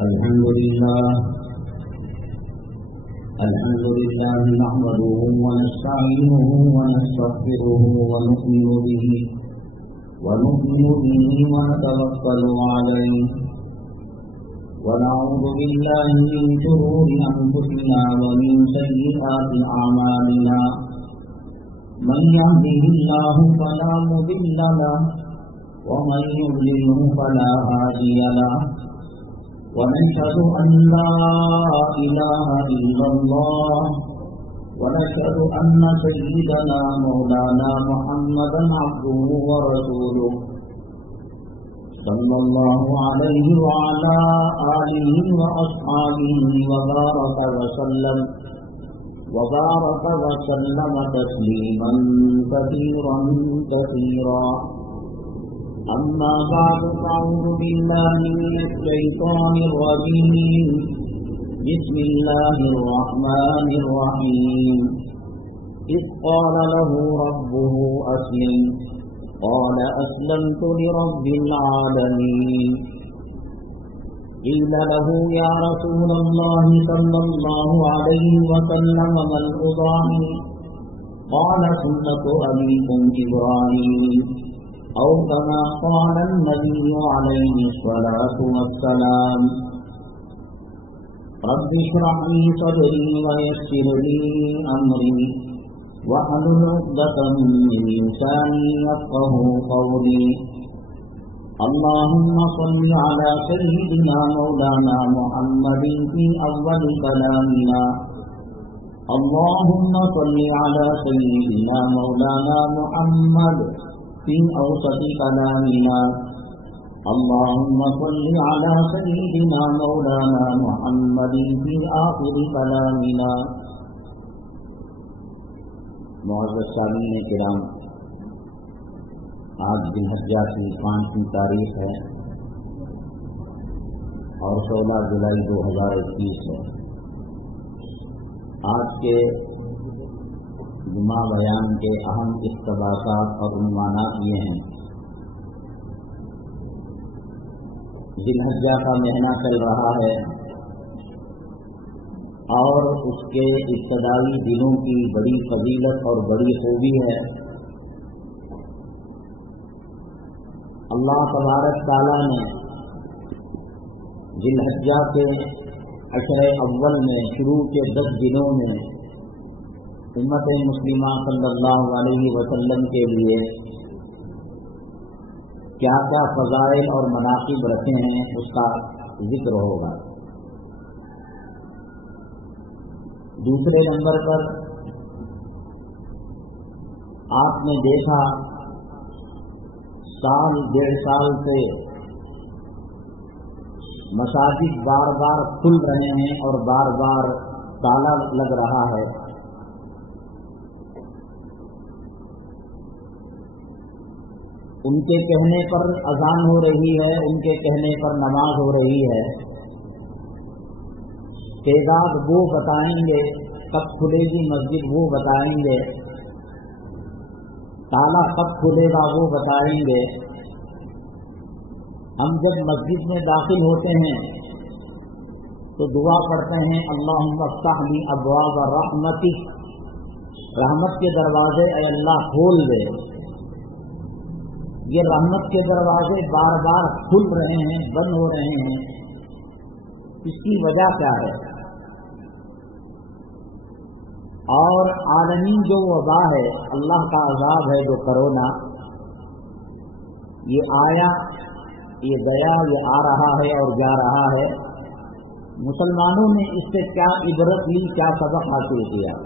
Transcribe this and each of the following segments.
الحمد لله نحمده ونستعينه ونستغفره ونؤمن به ونتوكل عليه ونعوذ بالله من شرور أنفسنا ومن سيئات أعمالنا من يهده الله فلا مضل له ومن يضلله فلا هادي له ونشهد أن لا إله إلا الله ونشهد أن سيدنا مولانا محمدا عبده ورسوله صلى الله عليه وعلى آله وأصحابه وبارك وسلم تسليما كثيرا أما بعد فأعوذ بالله من الشيطان الرجيم بسم الله الرحمن الرحيم إذ قال له ربه أسلم قال أسلمت لرب العالمين قيل له يا رسول الله صلى الله عليه وسلم ما الرضاعي قال سنة أبيكم إبراهيم أو كما قال النبي عليه الصلاة والسلام رب اشرح لي صدري ويسر لي أمري واحلل عقدة من لساني يفقهوا قولي اللهم صل على سيدنا مولانا محمد في أول كلامنا اللهم صل على سيدنا مولانا محمد في أوسط كلامنا اللهم صل على سيدنا مولانا محمد في آخر كلامنا. معزز سامعین کرام، آج ذی الحجہ کی 5ویں تاریخ ہے اور 16 جولائی 2021 ہے. آج کے جمعہ بیان کے اہم اقتباسات اور عنوانات یہ ہیں. ذی الحجہ کا مہینہ چل رہا ہے اور اس کے ابتدائی دنوں کی بڑی فضیلت اور بڑی خوبی ہے. اللہ تبارک تعالیٰ نے ذی الحجہ کے عشر اول میں شروع کے 10 دنوں میں امت مسلمہ صلی اللہ علیہ وسلم کے لیے کیا کیا فضائل اور مناقب رکھے ہیں اس کا ذکر ہوگا. دوسرے نمبر پر آپ نے دیکھا سال 1.5 سال سے مساجد بار بار کھل رہے ہیں اور بار بار تالا لگ رہا ہے. ان کے کہنے پر اذان ہو رہی ہے، ان کے کہنے پر نماز ہو رہی ہے. تعداد وہ بتائیں گے، کب کھلے گی مسجد وہ بتائیں گے، تالا کب کھلے گا وہ بتائیں گے. ہم جب مسجد میں داخل ہوتے ہیں تو دعا پڑھتے ہیں اللہم افتح لی ابواب رحمتک، رحمت کے دروازے اے اللہ کھول دے. یہ رحمت کے دروازے بار بار کھل رہے ہیں، بند ہو رہے ہیں، اس کی وجہ کیا ہے؟ اور عالمی جو وبا ہے، اللہ کا عذاب ہے جو کرونا، یہ آیا، یہ گیا، یہ آ رہا ہے اور جا رہا ہے. مسلمانوں نے اس سے کیا عبرت لی، کیا سبق حاصل کیا؟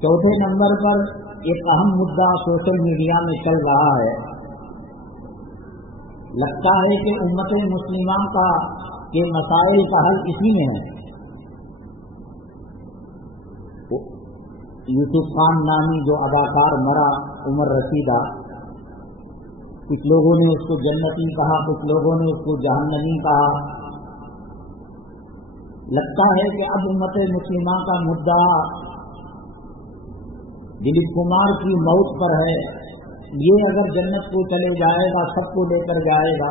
چوتھے نمبر پر ایک اہم مدعا سوشل میڈیا میں چل رہا ہے. لگتا ہے کہ امت مسلمہ کے مسائل کا حل اسی میں ہے. یوسف خان نامی جو اداکار مرا، عمر رسیدہ، کچھ لوگوں نے اس کو جنتی کہا، کچھ لوگوں نے اس کو جہنمی کہا. لگتا ہے کہ اب امت مسلمہ کا مدعا دلیپ کمار کی موت پر ہے. یہ اگر جنت کو چلے جائے گا، سب کو لے کر جائے گا،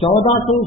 1400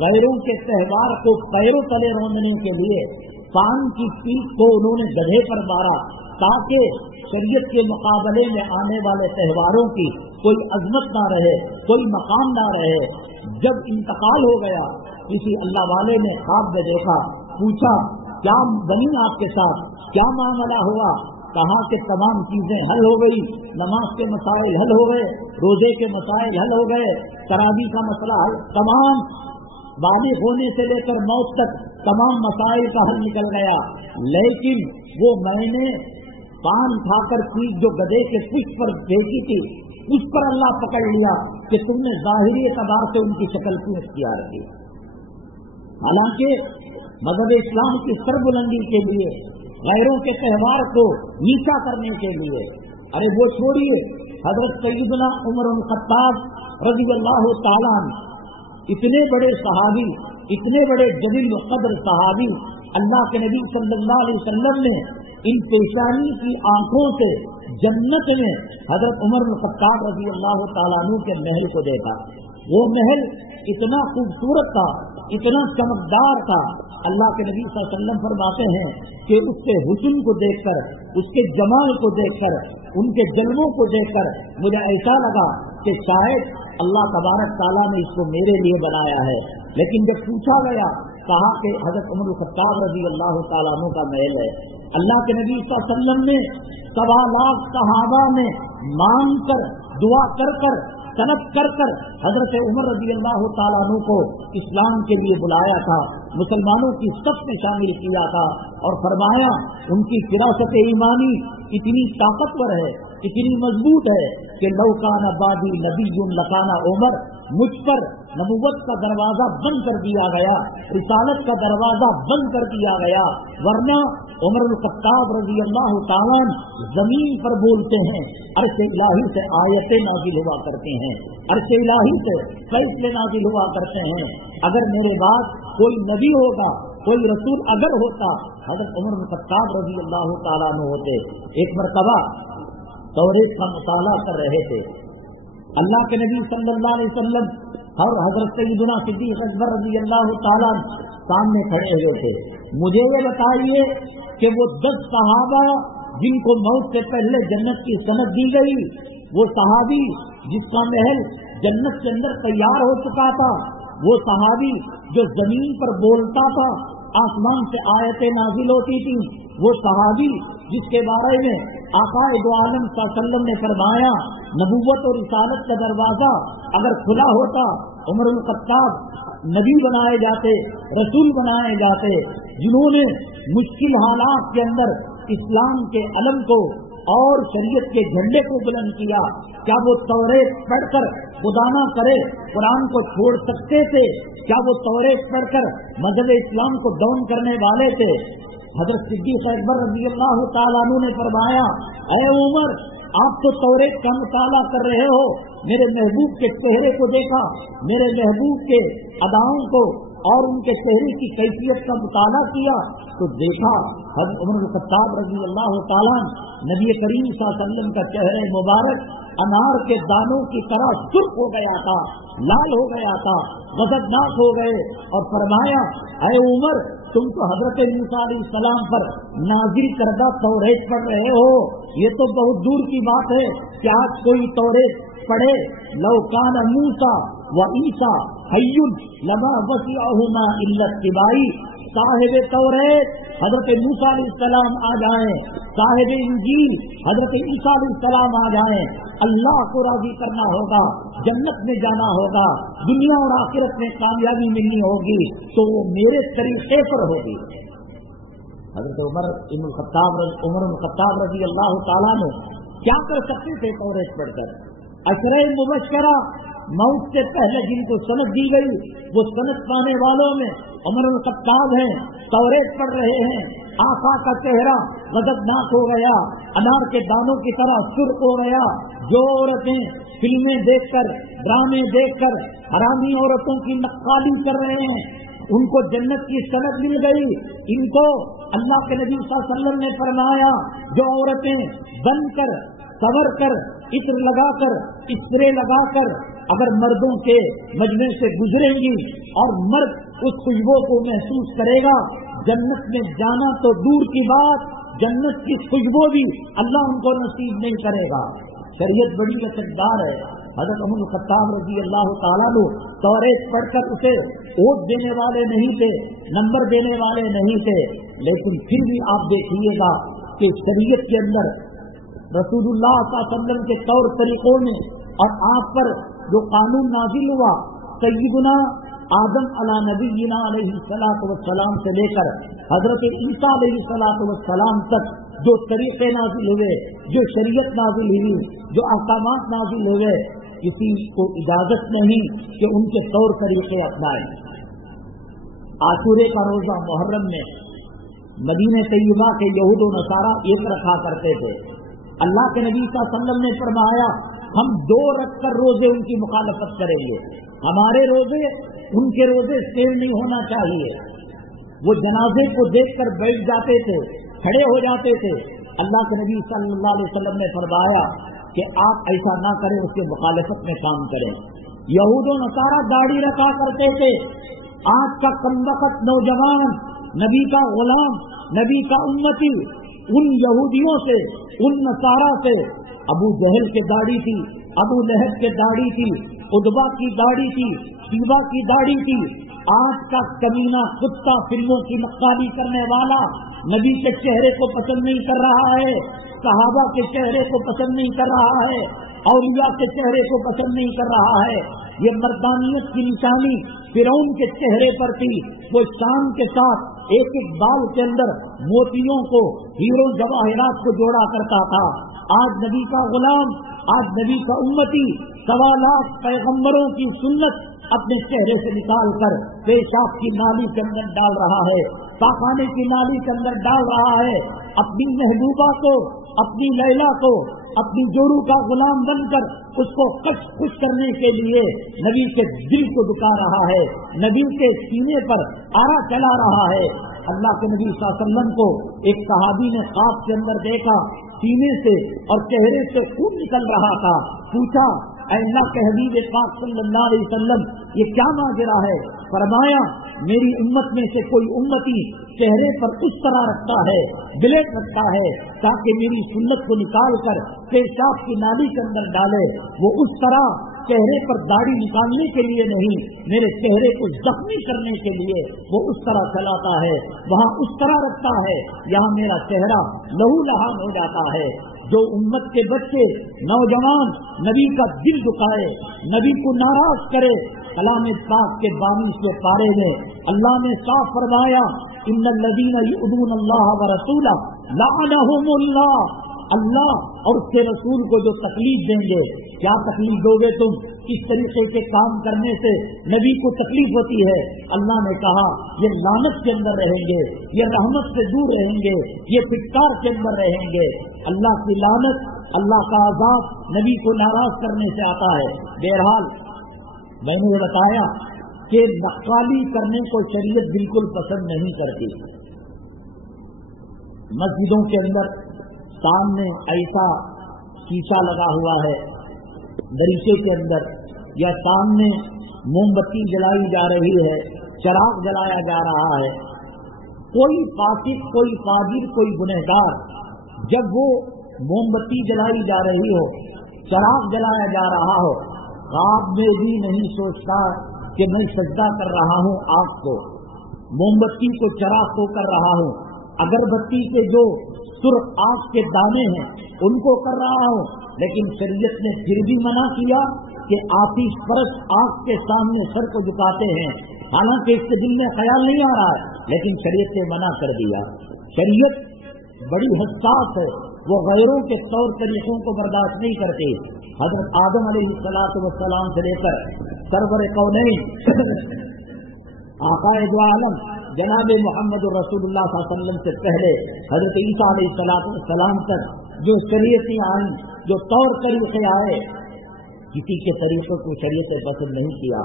غیروں کے تہوار کو پیروں تلے روندنے کے لیے پان کی پیٹ کو انہوں نے گدھے پر مارا تاکہ شریعت کے مقابلے میں آنے والے تہواروں کی کوئی عظمت نہ رہے، کوئی مقام نہ رہے۔ جب انتقال ہو گیا کسی اللہ والے نے خواب میں دیکھا، پوچھا کیا بنی آپ کے ساتھ، کیا معاملہ ہوا؟ کہا کہ تمام چیزیں حل ہو گئی، نماز کے مسائل حل ہو گئے، روزے کے مسائل حل ہو گئے، تراویح کا مسئلہ حل، تمام بالغ ہونے سے لے کر موت تک تمام مسائل کا حل نکل گیا۔ لیکن وہ میں نے پان کھا کر پیٹ جو گدھے کے پشت پر پھینکی تھی، اس پر اللہ پکڑ لیا کہ تم نے ظاہری اعتبار سے ان کی شکل کیوں اختیار کی۔ حالانکہ مذہب اسلام کی سربلندی کے لیے، غیروں کے تہوار کو نیچا کرنے کے لیے، ارے وہ چھوڑیے، حضرت سیدنا عمر بن الخطاب رضی اللہ تعالیٰ عنہ، اتنے بڑے صحابی، اتنے بڑے جلیل القدر صحابی، اللہ کے نبی صلی اللہ علیہ وسلم نے ان پیشانی کی آنکھوں سے جنت میں حضرت عمر بن الخطاب رضی اللہ تعالیٰ عنہ کے محل کو دیکھا۔ وہ محل اتنا خوبصورت تھا، اتنا چمکدار تھا، اللہ کے نبی صلی اللہ علیہ وسلم فرماتے ہیں کہ اس کے حسن کو دیکھ کر، اس کے جمال کو دیکھ کر، ان کے جلووں کو دیکھ کر مجھے ایسا لگا کہ شاید اللہ تبارک تعالیٰ نے اس کو میرے لیے بنایا ہے۔ لیکن جب پوچھا گیا، کہا کہ حضرت عمر الخطاب رضی اللہ تعالیٰ عنہ کا محل ہے۔ اللہ کے نبی صلی اللہ علیہ وسلم نے 1.25 لاکھ صحابہ میں مانگ کر، دعا کر کر، طلب کر کر حضرت عمر رضی اللہ تعالیٰ عنہ کو اسلام کے لیے بلایا تھا، مسلمانوں کی صف میں شامل کیا تھا، اور فرمایا ان کی فراست ایمانی اتنی طاقتور ہے، اتنی مضبوط ہے کہ لو کان بعدی نبی لکان عمر، مجھ پر نبوت کا دروازہ بند کر دیا گیا، رسالت کا دروازہ بند کر دیا گیا، ورنہ عمر الخطاب رضی اللہ تعالیٰ زمین پر بولتے ہیں، عرش الہی سے آیتیں نازل ہوا کرتے ہیں، عرش الہی سے فیصلے نازل ہوا کرتے ہیں۔ اگر میرے بعد کوئی نبی ہوگا، کوئی رسول اگر ہوتا، حضرت عمر الخطاب رضی اللہ تعالیٰ عنہ ہوتے۔ ایک مرتبہ توریت کا مطالعہ کر رہے تھے، اللہ کے نبی صلی اللہ علیہ وسلم اور حضرت سیدنا صدیق اکبر رضی اللہ تعالیٰ سامنے کھڑے ہوئے تھے۔ مجھے یہ بتائیے کہ وہ 10 صحابہ جن کو موت سے پہلے جنت کی سند دی گئی، وہ صحابی جس کا محل جنت کے اندر تیار ہو چکا تھا، وہ صحابی جو زمین پر بولتا تھا، آسمان سے آیتیں نازل ہوتی تھی، وہ صحابی جس کے بارے میں آقا دو عالم صلی اللہ علیہ وسلم نے فرمایا نبوت اور رسالت کا دروازہ اگر کھلا ہوتا عمر بن الخطاب نبی بنائے جاتے، رسول بنائے جاتے، جنہوں نے مشکل حالات کے اندر اسلام کے علم کو اور شریعت کے جھنڈے کو بلند کیا۔ کیا وہ توریت پڑھ کر خدا نہ کرے قرآن کو چھوڑ سکتے تھے؟ کیا وہ توریت پڑھ کر مذہب اسلام کو ڈاؤن کرنے والے تھے؟ حضرت صدیق اکبر رضی اللہ تعالیٰ عنہ نے فرمایا، اے عمر، آپ تو توریت کا مطالعہ کر رہے ہو، میرے محبوب کے چہرے کو دیکھا، میرے محبوب کے اداؤں کو اور ان کے چہرے کی کیفیت کا مطالعہ کیا تو دیکھا حضرت عمر بن الخطاب رضی اللہ تعالیٰ نبی کریم صلی اللہ علیہ وسلم کا چہرہ مبارک انار کے دانوں کی طرح سرخ ہو گیا تھا، لال ہو گیا تھا، غضبناک ہو گئے، اور فرمایا، اے عمر، تم تو حضرت موسیٰ علیہ السلام پر نازل کردہ توریت پڑھ رہے ہو، یہ تو بہت دور کی بات ہے کہ آج کوئی توریت پڑھے۔ لو کان موسیٰ و عیسیٰ حی لما وسعہما الا اتباعی، صاحب توریت حضرت موسیٰ علیہ السلام آ جائیں، صاحب انجیل حضرت عیسیٰ علیہ السلام آ جائیں، اللہ کو راضی کرنا ہوگا، جنت میں جانا ہوگا، دنیا اور آخرت میں کامیابی ملنی ہوگی تو وہ میرے طریقے پر ہوگی۔ حضرت عمر بن الخطاب رضی اللہ تعالیٰ نے کیا کر سکتے تھے توریت پڑھ کر؟ عشرہ مبشرہ موت سے پہلے جن کو سند دی گئی وہ سند پانے والوں میں عمر بن الخطاب ہیں، توریت پڑھ رہے ہیں، آقا کا چہرہ غضبناک ہو گیا، انار کے دانوں کی طرح سرخ ہو گیا۔ جو عورتیں فلمیں دیکھ کر، ڈرامے دیکھ کر حرامی عورتوں کی نقالی کر رہے ہیں، ان کو جنت کی سند مل گئی۔ ان کو اللہ کے نبی صلی اللہ علیہ وسلم نے فرمایا، جو عورتیں بن کر، سور کر، عطر لگا کر، اسپرے لگا کر اگر مردوں کے مجمع سے گزریں گی اور مرد اس خوشبو کو محسوس کرے گا، جنت میں جانا تو دور کی بات، جنت کی خوشبو بھی اللہ ان کو نصیب نہیں کرے گا۔ شریعت بڑی لچکدار ہے۔ حضرت عمر الخطاب رضی اللہ تعالیٰ عنہ توریت پڑھ کر اسے ووٹ دینے والے نہیں تھے، نمبر دینے والے نہیں تھے، لیکن پھر بھی آپ دیکھیے گا کہ شریعت کے اندر رسول اللہ صلی اللہ علیہ وسلم کے طور طریقوں میں اور آپ پر جو قانون نازل ہوا، سیدنا آدم علی نبینا علیہ الصلوۃ والسلام سے لے کر حضرت عیسیٰ علیہ الصلوۃ والسلام تک جو طریقے نازل ہوئے، جو شریعت نازل ہوئی، جو احکامات نازل ہوئے، کسی کو اجازت نہیں کہ ان کے طور طریقے اپنائیں۔ عاشورے کا روزہ محرم میں مدینہ طیبہ کے یہود و نصارہ ایک رکھا کرتے تھے۔ اللہ کے نبی صلی اللہ علیہ وسلم نے فرمایا ہم 2 رکھ کر روزے ان کی مخالفت کریں گے، ہمارے روزے ان کے روزے سیم نہیں ہونا چاہیے۔ وہ جنازے کو دیکھ کر بیٹھ جاتے تھے، کھڑے ہو جاتے تھے۔ اللہ کے نبی صلی اللہ علیہ وسلم نے فرمایا کہ آپ ایسا نہ کریں، اس کے مخالفت میں کام کریں۔ یہود و نصارہ داڑھی رکھا کرتے تھے۔ آج کا کمبخت نوجوان، نبی کا غلام، نبی کا امتی، ان یہودیوں سے، ان نصارہ سے، ابو جہل کے داڑھی تھی، ابو لہب کے داڑھی تھی، عتبہ کی داڑھی تھی، شیبہ کی داڑھی تھی۔ آج کا کمینہ کتا فلموں کی نقالی کرنے والا نبی کے چہرے کو پسند نہیں کر رہا ہے، صحابہ کے چہرے کو پسند نہیں کر رہا ہے، اولیاء کے چہرے کو پسند نہیں کر رہا ہے۔ یہ مردانیت کی نشانی فرعون کے چہرے پر تھی۔ وہ شان کے ساتھ ایک ایک بال کے اندر موتیوں کو، ہیروں جواہرات کو جوڑا کرتا تھا۔ آج نبی کا غلام، آج نبی کا امتی 1.25 لاکھ پیغمبروں کی سنت اپنے چہرے سے نکال کر پیشاب کی نالی کے اندر ڈال رہا ہے، پاخانے کی نالی کے اندر ڈال رہا ہے۔ اپنی محبوبہ کو، اپنی لیلا کو، اپنی جورو کا غلام بن کر اس کو خوش کرنے کے لیے نبی کے دل کو دکھا رہا ہے، نبی کے سینے پر آرا چلا رہا ہے۔ اللہ کے نبی صلی اللہ علیہ وسلم کو ایک صحابی نے خواب کے اندر دیکھا، سینے سے اور چہرے سے خون نکل رہا تھا۔ پوچھا اے اللہ کے حبیب پاک صلی اللہ علیہ وسلم یہ کیا ماجرا ہے؟ فرمایا میری امت میں سے کوئی امتی چہرے پر اس طرح رکھتا ہے، بلیڈ رکھتا ہے تاکہ میری سنت کو نکال کر پیشاب کی نالی کے اندر ڈالے، وہ اس طرح چہرے پر داڑھی نکالنے کے لیے نہیں، میرے چہرے کو زخمی کرنے کے لیے وہ اس طرح چلاتا ہے، وہاں اس طرح رکھتا ہے، یہاں میرا چہرہ لہو لہان ہو جاتا ہے۔ جو امت کے بچے، نوجوان نبی کا دل دکھائے، نبی کو ناراض کرے، کلام پاک کے 22 پارے میں اللہ نے صاف فرمایا ان الذین یؤذون اللہ ورسولہ لعنہم اللہ، اللہ اور اس کے رسول کو جو تکلیف دیں گے۔ کیا تکلیف دو گے تم؟ اس طریقے کے کام کرنے سے نبی کو تکلیف ہوتی ہے۔ اللہ نے کہا یہ لعنت کے اندر رہیں گے، یہ رحمت سے دور رہیں گے، یہ فٹکار کے اندر رہیں گے۔ اللہ کی لعنت، اللہ کا عذاب نبی کو ناراض کرنے سے آتا ہے۔ بہرحال میں نے یہ بتایا کہ نقالی کرنے کو شریعت بالکل پسند نہیں کرتی۔ مسجدوں کے اندر سامنے ایسا شیشہ لگا ہوا ہے دریچے کے اندر، یا سامنے موم بتی جلائی جا رہی ہے، چراغ جلایا جا رہا ہے، کوئی فاسق، کوئی فاجر، کوئی گنہگار جب وہ موم بتی جلائی جا رہی ہو، چراغ جلایا جا رہا ہو، خواب میں بھی نہیں سوچتا کہ میں سجدہ کر رہا ہوں آگ کو، موم بتی کو چراغ کو کر رہا ہوں، اگربتی کے جو سرخ آگ کے دانے ہیں ان کو کر رہا ہوں، لیکن شریعت نے پھر بھی منع کیا کہ آتش پرست آگ کے سامنے سر کو جھکاتے ہیں، حالانکہ اس کے دل میں خیال نہیں آ رہا ہے، لیکن شریعت نے منع کر دیا۔ شریعت بڑی حساس ہے، وہ غیروں کے طور طریقوں کو برداشت نہیں کرتی۔ حضرت آدم علیہ السلام سے لے کر سرور کونین آقا دو عالم جناب محمد رسول اللہ صلی اللہ علیہ وسلم سے پہلے حضرت عیسیٰ علیہ السلام تک جو شریعتیں آئیں، جو طور طریقے آئے، کسی کے طریقے کو شریعت پسند نہیں کیا۔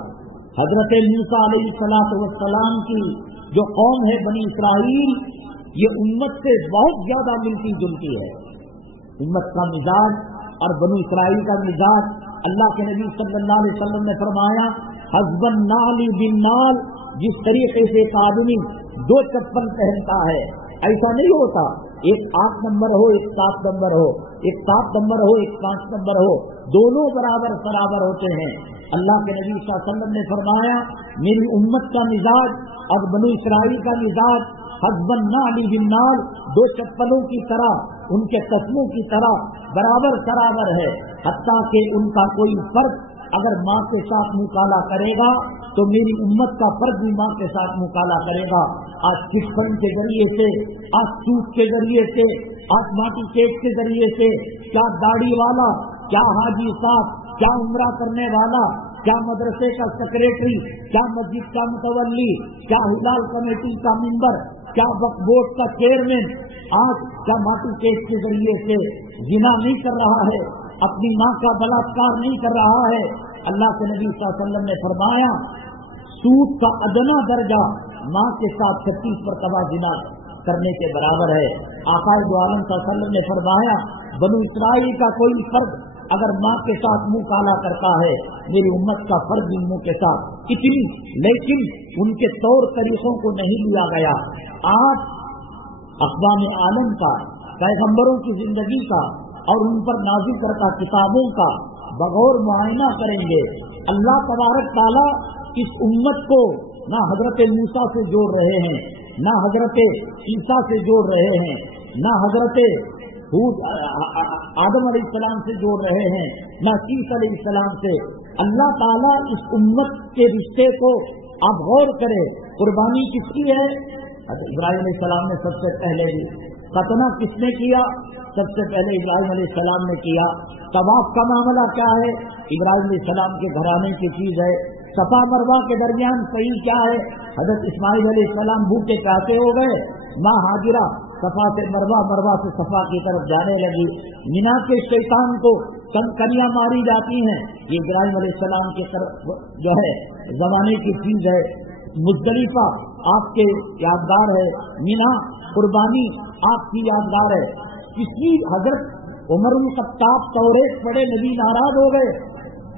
حضرت موسیٰ علیہ السلام کی جو قوم ہے بنی اسرائیل، یہ امت سے بہت زیادہ ملتی جلتی ہے۔ امت کا مزاج اور بنی اسرائیل کا مزاج اللہ کے نبی صلی اللہ علیہ وسلم نے فرمایا حسبن نالی بن مال، جس طریقے سے ایک آدمی 2 چپل پہنتا ہے ایسا نہیں ہوتا، ایک 8 نمبر ہو ایک 7 نمبر ہو، ایک 7 نمبر ہو ایک 5 نمبر ہو، دونوں برابر ہوتے ہیں۔ اللہ کے نبی صلی اللہ علیہ وسلم نے فرمایا میری امت کا مزاج اور بنو اسرائیل کا مزاج حسبن نالی بن نال، 2 چپلوں کی طرح، ان کے قسموں کی طرح برابر ہے، حتیٰ کہ ان کا کوئی فرد اگر ماں کے ساتھ مکالا کرے گا تو میری امت کا فرد بھی ماں کے ساتھ مکالا کرے گا۔ آج چٹ فنڈ کے ذریعے سے، آج سوٹ کے ذریعے سے، آج ماٹی کیک کے ذریعے سے، کیا داڑھی والا، کیا حاجی صاحب، کیا عمرہ کرنے والا، کیا مدرسے کا سیکریٹری، کیا مسجد کا متولی، کیا ہلال کمیٹی کا ممبر، کیا وقف بورڈ کا چیئرمین آج کیا ماٹی کیس کے ذریعے سے زنا نہیں کر رہا ہے، اپنی ماں کا بلاತ್ಕಾರ نہیں کر رہا ہے۔ اللہ کے نبی صلی اللہ علیہ وسلم نے فرمایا سود کا ادنا درجہ ماں کے ساتھ 36 مرتبہ زنا کرنے کے برابر ہے۔ آقا دو عالم صلی اللہ علیہ وسلم نے فرمایا بنو اسرائیل کا کوئی فرد اگر ماں کے ساتھ منہ کالا کرتا ہے میری امت کا فرد بھی منہ کے ساتھ اتنی، لیکن ان کے طور طریقوں کو نہیں لیا گیا۔ آج اقوام عالم کا، پیغمبروں کی زندگی کا اور ان پر نازل کرتا کتابوں کا بغور معائنہ کریں گے، اللہ تبارک تعالیٰ اس امت کو نہ حضرت موسیٰ سے جوڑ رہے ہیں، نہ حضرت عیسیٰ سے جوڑ رہے ہیں، نہ حضرت آدم علیہ السلام سے جوڑ رہے ہیں، نہ عیسیٰ علیہ السلام سے۔ اللہ تعالیٰ اس امت کے رشتے کو آپ غور کریں، قربانی کس کی ہے؟ ابراہیم علیہ السلام نے سب سے پہلے دی، ختنہ کس نے کیا؟ سب سے پہلے ابراہیم علیہ السلام نے کیا۔ طواف کا معاملہ کیا ہے؟ ابراہیم علیہ السلام کے گھرانے کی چیز ہے۔ صفا مروہ کے درمیان صحیح کیا ہے؟ حضرت اسماعیل علیہ السلام بھوکے پیاسے ہو گئے، ماں ہاجرہ صفا سے مروہ، مروہ سے صفا کی طرف جانے لگی، مینا کے شیطان کو کنکریاں ماری جاتی ہیں، یہ ابراہیم علیہ السلام کی طرف جو ہے زمانے کی چیز ہے۔ مزدلفہ آپ کے یادگار ہے، مینا قربانی آپ کی یادگار ہے۔ کسی حضرت عمر بن خطاب توریت پڑھے، نبی ناراض ہو گئے۔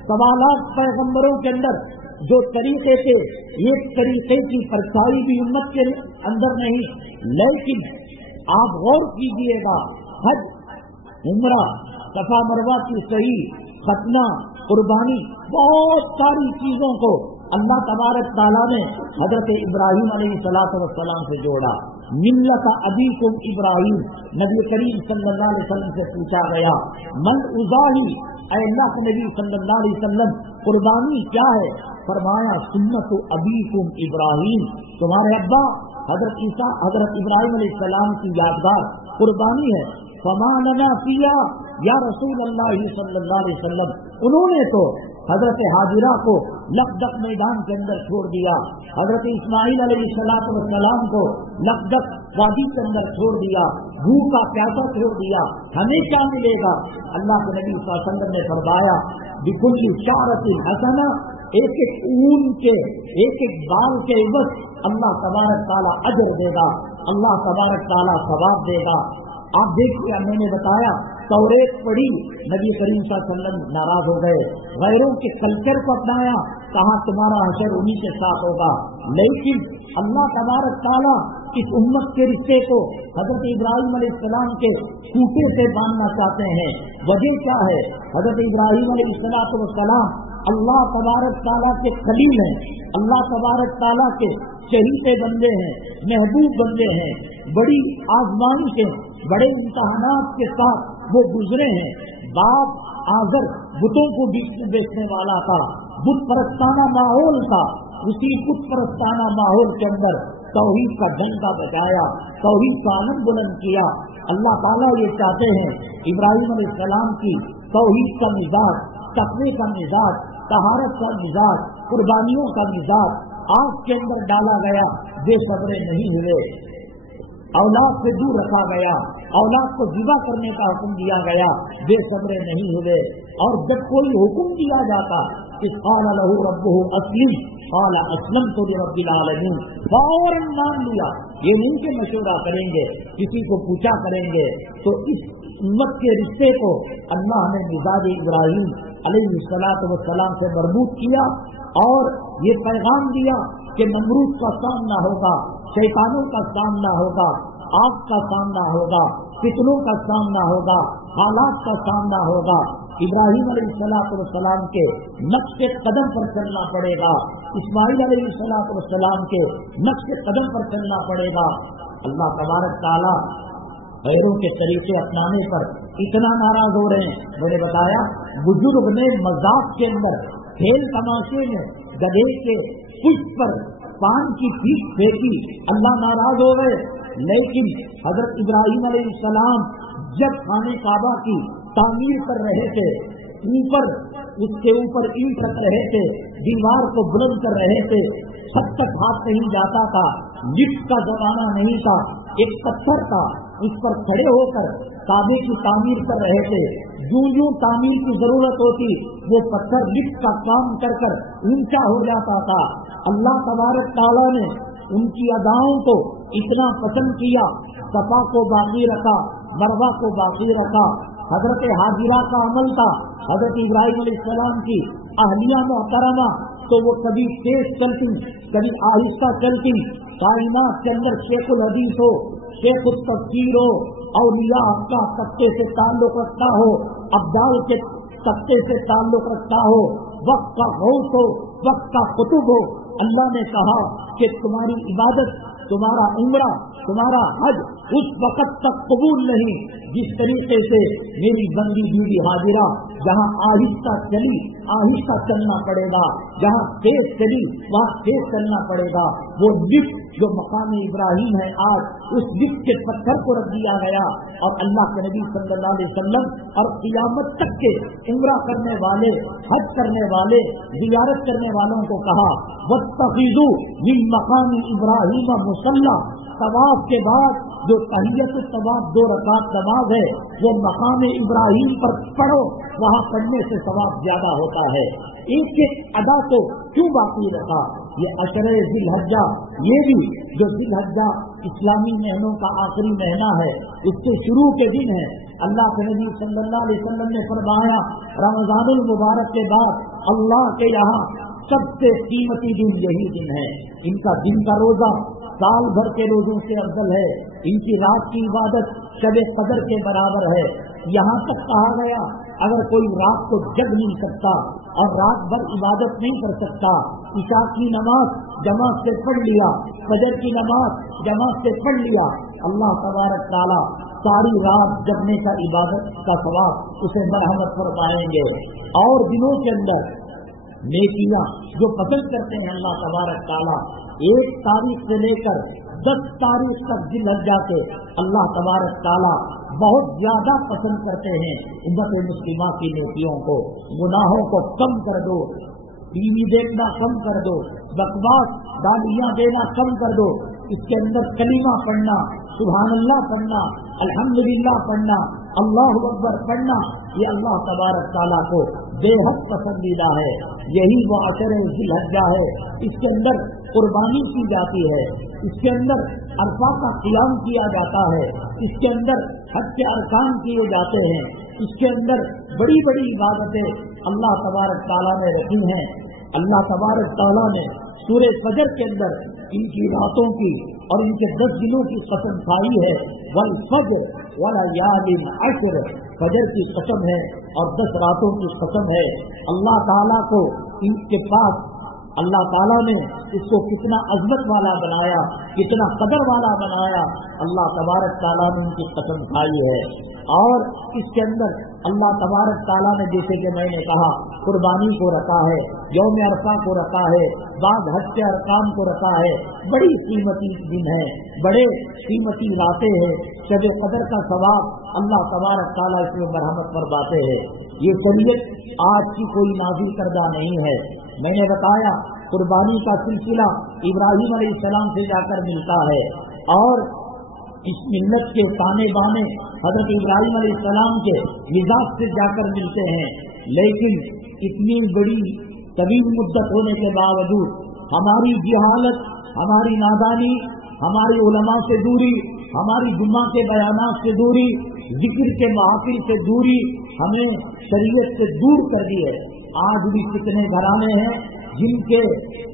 سوالات پیغمبروں کے اندر جو طریقے تھے، ایک طریقے کی پرچائی بھی امت کے اندر نہیں، لیکن آپ غور کیجئے گا، حج، عمرہ، صفا مروہ کی صحیح، ختنہ، قربانی، بہت ساری چیزوں کو اللہ تبارک تعالیٰ نے حضرت ابراہیم علیہ السلام سے جوڑا۔ ملت ابیکم ابراہیم، نبی کریم صلی اللہ علیہ وسلم سے پوچھا گیا من اضاحی، اے اللہ کے نبی صلی اللہ علیہ وسلم قربانی کیا ہے؟ فرمایا سنت ابیکم ابراہیم، تمہارے ابا حضرت عیسیٰ حضرت ابراہیم علیہ السلام کی یادگار قربانی ہے۔ فما لنا فیہا یا رسول اللہ صلی اللہ علیہ وسلم، انہوں نے تو حضرت حاجرہ کو لقدق میدان کے اندر چھوڑ دیا، حضرت اسماعیل علیہ السلام کو لقدق وادی کے اندر چھوڑ دیا، بھوکا پیاسا چھوڑ دیا، ہمیں کیا ملے گا؟ اللہ کے نبی صلی اللہ علیہ وسلم نے فرمایا بکل شعرۃ حسنہ، ایک ایک اون کے، ایک ایک بال کے عوض اللہ تبارک تعالیٰ اجر دے گا، اللہ تبارک تعالیٰ ثواب دے گا۔ آپ دیکھیے، میں نے بتایا توریت پڑھی، نبی کریم صلی اللہ علیہ وسلم ناراض ہو گئے، غیروں کے کلچر کو اپنایا، کہا تمہارا حشر انہی کے ساتھ ہوگا۔ لیکن اللہ تبارک تعالیٰ اس امت کے رشتے کو حضرت ابراہیم علیہ السلام کے کوٹے سے باندھنا چاہتے ہیں۔ وجہ کیا ہے؟ حضرت ابراہیم علیہ السلام اللہ تبارک تعالیٰ کے خلیل ہیں، اللہ تبارک تعالیٰ کے چہیتے بندے ہیں، محبوب بندے ہیں، بڑی آزمائش کے، بڑے امتحانات کے ساتھ وہ گزرے ہیں۔ باپ آزر بتوں کو بیچنے والا تھا، بت پرستانہ ماحول تھا، اسی بت پرستانہ ماحول کے اندر توحید کا ڈنکا بجایا، توحید کا علم بلند کیا۔ اللہ تعالیٰ یہ چاہتے ہیں ابراہیم علیہ السلام کی توحید کا مزاج، تقوی کا مزاج، طہارت کا مزاج، قربانیوں کا مزاج آنکھ کے اندر ڈالا گیا، بے صبرے نہیں ہوئے، اولاد سے دور رکھا گیا، اولاد کو ذبح کرنے کا حکم دیا گیا، بے صبرے نہیں ہوئے۔ اور جب کوئی حکم دیا جاتا کہ قال له ربه اسلم قال اسلمت لرب العالمین، فوراً مان لیا، یہ نہیں کہ مشورہ کریں گے، کسی کو پوچھا کریں گے۔ تو اس امت کے رشتے کو اللہ نے مزاج ابراہیم علیہ السلام سے مربوط کیا اور یہ پیغام دیا کہ نمرود کا سامنا ہوگا، شیطانوں کا سامنا ہوگا، آگ کا سامنا ہوگا، فتنوں کا سامنا ہوگا، حالات کا سامنا ہوگا۔ ابراہیم علیہ السلام کے نقش قدم پر چلنا پڑے گا، اسماعیل علیہ السلام کے نقش قدم پر چلنا پڑے گا۔ اللہ تبارک تعالیٰ غیروں کے طریقے اپنانے پر اتنا ناراض ہو رہے ہیں۔ میں نے بتایا بزرگ نے مذاق کے اندر کھیل تماشے میں گدھے کے پشت پر پان کی پیٹ پھینکی، اللہ ناراض ہو گئے۔ لیکن حضرت ابراہیم علیہ السلام جب خانہ کعبہ کی تعمیر کر رہے تھے، اس کے اوپر اینٹ رکھ رہے تھے، دیوار کو بلند کر رہے تھے، سب تک ہاتھ نہیں جاتا تھا، لفٹ کا زمانہ نہیں تھا، ایک پتھر تھا، اس پر کھڑے ہو کر کعبے کی تعمیر کر رہے تھے۔ جو تعمیر کی ضرورت ہوتی وہ پتھر لفٹ کا کام کر کر اونچا ہو جاتا تھا۔ اللہ تبارک تعالیٰ نے ان کی اداؤں کو اتنا پسند کیا، صفا کو باقی رکھا، مروہ کو باقی رکھا۔ حضرت حاجرہ کا عمل تھا، حضرت ابراہیم علیہ السلام کی اہلیہ محترمہ، تو وہ کبھی تیز چلتی کبھی آہستہ چلتی۔ کائنات کے اندر شیخ الحدیث ہو، شیخ التفسیر ہو، اولیاء کا طبقے سے تعلق رکھتا ہو، ابدال کے طبقے سے تعلق رکھتا ہو، وقت کا غوث ہو، وقت کا قطب ہو، اللہ نے کہا کہ تمہاری عبادت، تمہارا عمرہ، تمہارا حج اس وقت تک قبول نہیں جس طریقے سے میری بندی بیوی حاجرہ جہاں آہستہ چلی آہستہ چلنا پڑے گا، جہاں تیز چلی وہاں تیز چلنا پڑے گا۔ وہ لفٹ جو مقام ابراہیم ہے، آج اس لفٹ کے پتھر کو رکھ دیا گیا اور اللہ کے نبی صلی اللہ علیہ وسلم اور قیامت تک کے عمرہ کرنے والے، حج کرنے والے، زیارت کرنے والوں کو کہا واتخذوا من مقام ابراہیم مصلی، طواف کے بعد جو تحیۃ الطواف 2 رکعت نماز ہے وہ مقام ابراہیم پر پڑھو، وہاں پڑھنے سے ثواب زیادہ ہوتا ہے۔ ایک ایک ادا کو کیوں باقی رکھا؟ یہ عشر ذی الحجہ، یہ بھی جو ذی الحجہ اسلامی مہینوں کا آخری مہینہ ہے، اس سے شروع کے دن ہے۔ اللہ کے نبی صلی اللہ علیہ وسلم نے فرمایا رمضان المبارک کے بعد اللہ کے یہاں سب سے قیمتی دن یہی دن ہے۔ ان کا دن کا روزہ سال بھر کے روزوں سے افضل ہے، ان کی رات کی عبادت شب قدر کے برابر ہے۔ یہاں تک کہا گیا اگر کوئی رات کو جگ نہیں سکتا اور رات بھر عبادت نہیں کر سکتا، عشاء کی نماز جماعت سے پڑھ لیا، فجر کی نماز جماعت سے پڑھ لیا، اللہ تبارک تعالیٰ ساری رات جگنے کا عبادت کا ثواب اسے مرحمت فرمائیں گے۔ اور دنوں کے اندر نیکیاں جو پسند کرتے ہیں اللہ تبارک تعالیٰ 1 تاریخ سے لے کر 10 تاریخ تک ذی الحجہ کے اللہ تبارک تعالیٰ بہت زیادہ پسند کرتے ہیں امت مسلمہ کی نیکیوں کو۔ گناہوں کو کم کر دو، ٹی وی دیکھنا کم کر دو، بکواس گالیاں دینا کم کر دو، اس کے اندر کلمہ پڑھنا، سبحان اللہ پڑھنا، الحمدللہ پڑھنا، اللہ اکبر پڑھنا، یہ اللہ تبارک تعالیٰ کو بے حد پسندیدہ ہے۔ یہی وہ عشر ذی الحجہ ہے، اس کے اندر قربانی کی جاتی ہے، اس کے اندر عرفہ کا قیام کیا جاتا ہے، اس کے اندر حج کے ارکان کیے جاتے ہیں، اس کے اندر بڑی بڑی عبادتیں اللہ تبارک تعالیٰ نے رکھی ہیں۔ اللہ تبارک تعالیٰ نے سورہ فجر کے اندر ان کی راتوں کی اور ان کے 10 دنوں کی قسم کھائی ہے، والفجر ولیال عشر، فجر کی قسم ہے اور 10 راتوں کی قسم ہے۔ اللہ تعالیٰ کو ان کے پاس اللہ تعالیٰ نے اس کو کتنا عظمت والا بنایا، کتنا قدر والا بنایا، اللہ تبارک تعالیٰ نے ان کی قسم کھائی ہے۔ اور اس کے اندر اللہ تبارک تعالیٰ نے جیسے کہ میں نے کہا قربانی کو رکھا ہے، یوم عرفہ کو رکھا ہے، بعض حج کے ارکان کو رکھا ہے۔ بڑی قیمتی دن ہے، بڑے قیمتی راتیں ہیں، شب قدر کا ثواب اللہ تبارک تعالیٰ اس میں مرحمت فرماتے ہیں۔ یہ شریعت آج کی کوئی نازل کردہ نہیں ہے۔ میں نے بتایا قربانی کا سلسلہ ابراہیم علیہ السلام سے جا کر ملتا ہے اور اس ملت کے تانے بانے حضرت ابراہیم علیہ السلام کے مزاج سے جا کر ملتے ہیں۔ لیکن اتنی بڑی طویل مدت ہونے کے باوجود ہماری جہالت، ہماری نادانی، ہماری علماء سے دوری، ہماری جمعہ کے بیانات سے دوری، ذکر کے محافل سے دوری ہمیں شریعت سے دور کر دی ہے. آج بھی کتنے گھرانے ہیں جن کے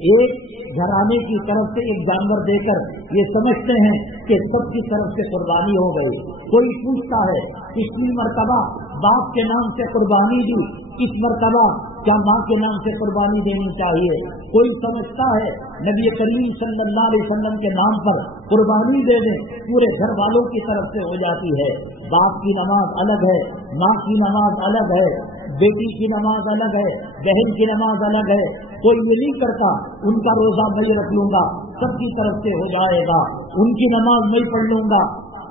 ایک گھرانے کی طرف سے ایک جانور دے کر یہ سمجھتے ہیں کہ سب کی طرف سے قربانی ہو گئی. کوئی پوچھتا ہے پچھلی مرتبہ باپ کے نام سے قربانی دی, اس مرتبہ کیا ماں کے نام سے قربانی دینی چاہیے؟ کوئی سمجھتا ہے نبی کریم صلی اللہ علیہ وسلم کے نام پر قربانی دے دیں, پورے گھر والوں کی طرف سے ہو جاتی ہے. باپ کی نماز الگ ہے, ماں کی نماز الگ ہے, بیٹی کی نماز الگ ہے, بہن کی نماز الگ ہے. کوئی یہ نہیں کرتا ان کا روزہ میں رکھ لوں گا, سب کی طرف سے ہو جائے گا, ان کی نماز میں پڑھ لوں گا.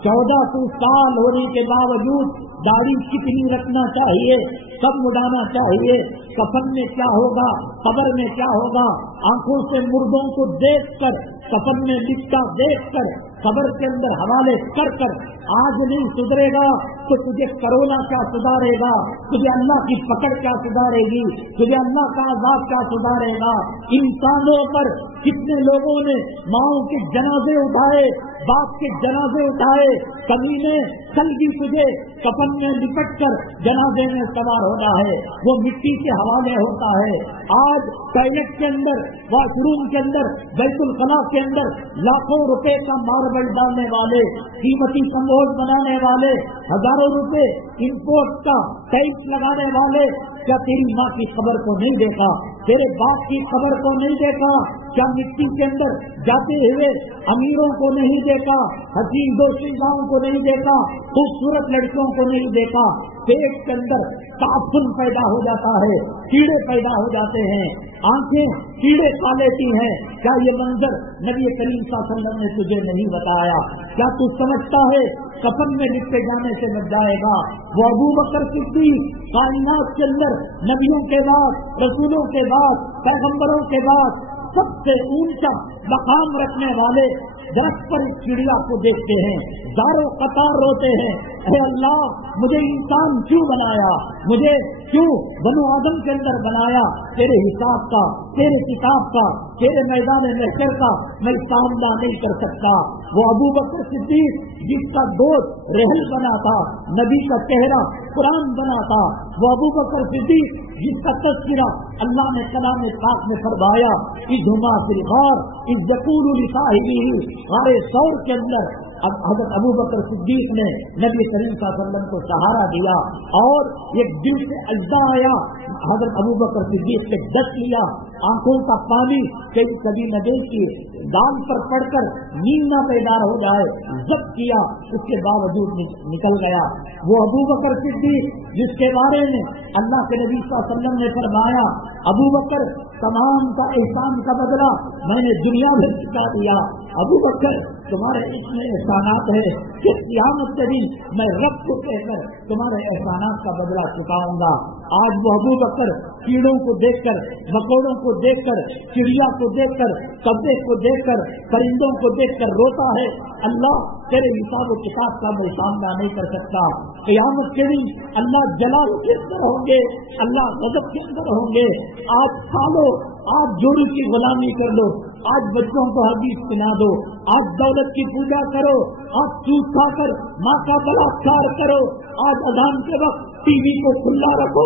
1400 سال ہونے کے باوجود داڑھی کتنی رکھنا چاہیے, کب مڈانا چاہیے, کفن میں کیا ہوگا, قبر میں کیا ہوگا, آنکھوں سے مردوں کو دیکھ کر, کفن میں لکھتا دیکھ کر, قبر کے اندر حوالے کر کر آج نہیں سدھرے گا تو تجھے کرونا کیا سدھارے گا, تجھے اللہ کی پکڑ کیا سدھارے گی, تجھے اللہ کا عذاب کیا سدھارے گا. انسانوں پر کتنے لوگوں نے ماؤں کے جنازے اٹھائے, باپ کے جنازے اٹھائے, کبھی نے کل بھی تجھے کفن میں لپٹ کر جنازے میں سوار ہونا ہے, وہ مٹی کے حوالے ہوتا ہے. آج ٹوائلٹ کے اندر, واش روم کے اندر, بیت الخلا کے اندر لاکھوں روپے کا ماربل ڈالنے والے, قیمتی کموڈ بنانے والے, ہزاروں روپے امپورٹ کا ٹیکس لگانے والے, کیا تیری ماں کی قبر کو نہیں دیکھا, تیرے باپ کی قبر کو نہیں دیکھا, کیا مٹی کے اندر جاتے ہوئے امیروں کو نہیں دیکھا, حسین دوشیزاؤں کو نہیں دیکھا, خوبصورت لڑکیوں کو نہیں دیکھا. پیٹ کے اندر تعفن پیدا ہو جاتا ہے, کیڑے پیدا ہو جاتے ہیں, آنکھیں کیڑے کھا لیتی ہیں. کیا یہ منظر نبی کریم صلی اللہ علیہ وسلم نے تجھے نہیں بتایا؟ کیا تو سمجھتا ہے کفن میں لپٹے جانے سے بچ جائے گا؟ وہ ابو بکر صدیق کائنات کے اندر نبیوں کے بعد, رسولوں کے بعد, پیغمبروں کے بعد سب سے اونچا مقام رکھنے والے, درخت پر چڑیا کو دیکھتے ہیں, زاروں قطار روتے ہیں, اے اللہ مجھے انسان کیوں بنایا, مجھے کیوں بنو آدم کے اندر بنایا, تیرے حساب کا, تیرے کتاب کا, تیرے میدان محشر کا میں سامنا نہیں کر سکتا. وہ ابو بکر صدیق جس کا دوست رحل بنا تھا, نبی کا چہرہ قرآن بنا تھا, وہ ابو بکر صدیق جس کا تذکرہ اللہ نے کلام پاک میں فرمایا, اذھما فی الغار اذ یقول لصاحبہ, غار ثور کے اندر اب حضرت ابو بکر صدیق نے نبی کریم صلی اللہ علیہ وسلم کو سہارا دیا اور ایک دل سے اجزا آیا, حضرت ابو بکر صدیق سے ڈس لیا, آنکھوں کا پانی کبھی نہ دیکھی, دان پر پڑ کر نیند نہ بیدار ہو جائے, ضبط کیا, اس کے باوجود نکل گیا. وہ ابو بکر صدیق جس کے بارے میں اللہ کے نبی صلی اللہ علیہ وسلم نے فرمایا, ابو بکر تمام کا احسان کا بدلہ میں نے دنیا میں چکا دیا. ابو بکر تمہارے اس میں احسانات ہے کہ قیامت کے دن میں رب کو کہہ کر تمہارے احسانات کا بدلہ چکاؤں گا. آج وہ ابو بکر کیڑوں کو دیکھ کر, مکوڑوں کو دیکھ کر, چڑیا کو دیکھ کر, کبے کو دیکھ کر, پرندوں کو دیکھ کر روتا ہے, اللہ تیرے حساب و کتاب کا میں سامنا نہیں کر سکتا. قیامت کے دن اللہ جلال کے اندر ہوں گے, اللہ غضب کے اندر ہوں گے. آج کھالو, آج جوڑی کی غلامی کر لو, آج بچوں کو حدیث سنا دو, آج دولت کی پوجا کرو, آج سود کھا کر ماں کا بلاತ್ಕಾರ کرو, آج اذان کے وقت ٹی وی کو کھلا رکھو,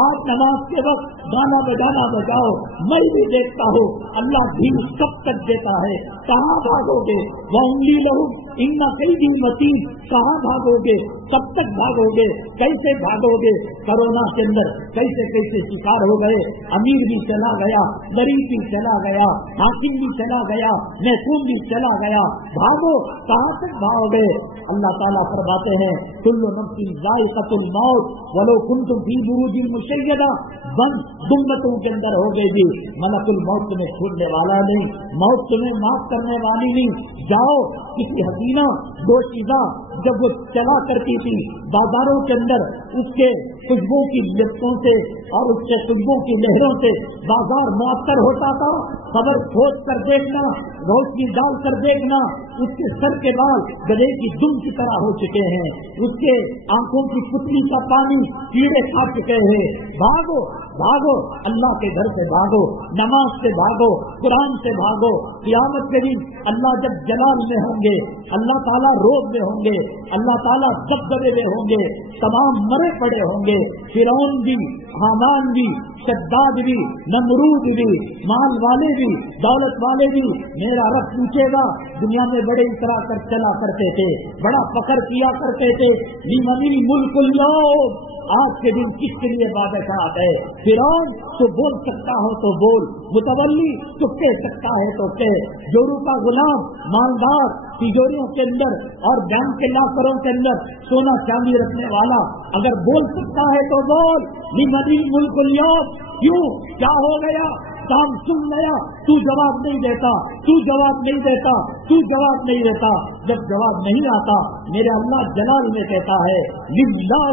آج نماز کے وقت گانا بجانا بجاؤ. میں بھی دیکھتا ہوں اللہ بھی کب تک دیتا ہے, کہاں بھاگو گے؟ وَأُمْلِي لَهُمْ إِنَّ كَيْدِي مَتِينٌ, کہاں بھاگو گے؟ کب تک بھاگو گے؟ کیسے بھاگو گے؟ کرونا کے اندر کیسے کیسے شکار ہو گئے, امیر بھی چلا گیا, غریب بھی چلا گیا, حاکم بھی چلا گیا, محکوم بھی چلا گیا. بھاگو, کہاں تک بھاگو گے؟ اللہ تعالیٰ فرماتے ہیں کل نفس ذائقۃ الموت ولو کنتم فی بروج مشیدہ, بند گنبدوں کے اندر ہو گئے بھی ملک الموت تمہیں چھوڑنے والا نہیں, موت تمہیں معاف کرنے والی نہیں. جاؤ کسی حسینہ دوشیزہ جب وہ چلا کرتی تھی بازاروں کے اندر, اس کے خوشبو کی لپٹوں سے اور اس کے خوشبو کی لہروں سے بازار معطر ہوتا تھا. خبر کھود کر دیکھنا, روشنی ڈال کر دیکھنا, اس کے سر کے بال گدھے کی دم کی طرح ہو چکے ہیں, اس کے آنکھوں کی پتلی کا پانی کیڑے کھا چکے ہیں. بھاگو بھاگو, اللہ کے گھر سے بھاگو, نماز سے بھاگو, قرآن سے بھاگو. قیامت کے دن اللہ جب جلال میں ہوں گے, اللہ تعالیٰ روب میں ہوں گے, اللہ تعالیٰ دبدبے میں ہوں گے، تمام مرے پڑے ہوں گے، فرعون بھی، حامان بھی، شداد بھی، نمرود بھی، مال والے بھی، دولت والے بھی. میرا رب پوچھے گا دنیا میں بڑے اترا کر چلا کرتے تھے، بڑا فخر کیا کرتے تھے، لمن الملک اليوم، آج کے دن کس کے لیے بادشاہت ہے؟ فرعون تو بول سکتا ہو تو بول، متولی تو کہہ سکتا ہے تو کہہ، جورو کا غلام، مالدار، تجوریوں کے اندر اور بینک کے لاکروں کے اندر سونا چاندی رکھنے والا اگر بول سکتا ہے تو بول، لمن الملک اليوم. کیوں؟ کیا ہو گیا؟ کام سن لیا، تو جواب نہیں دیتا، تو جواب نہیں دیتا، تو جواب نہیں دیتا. جب جواب نہیں آتا میرے اللہ جلال میں کہتا ہے للہ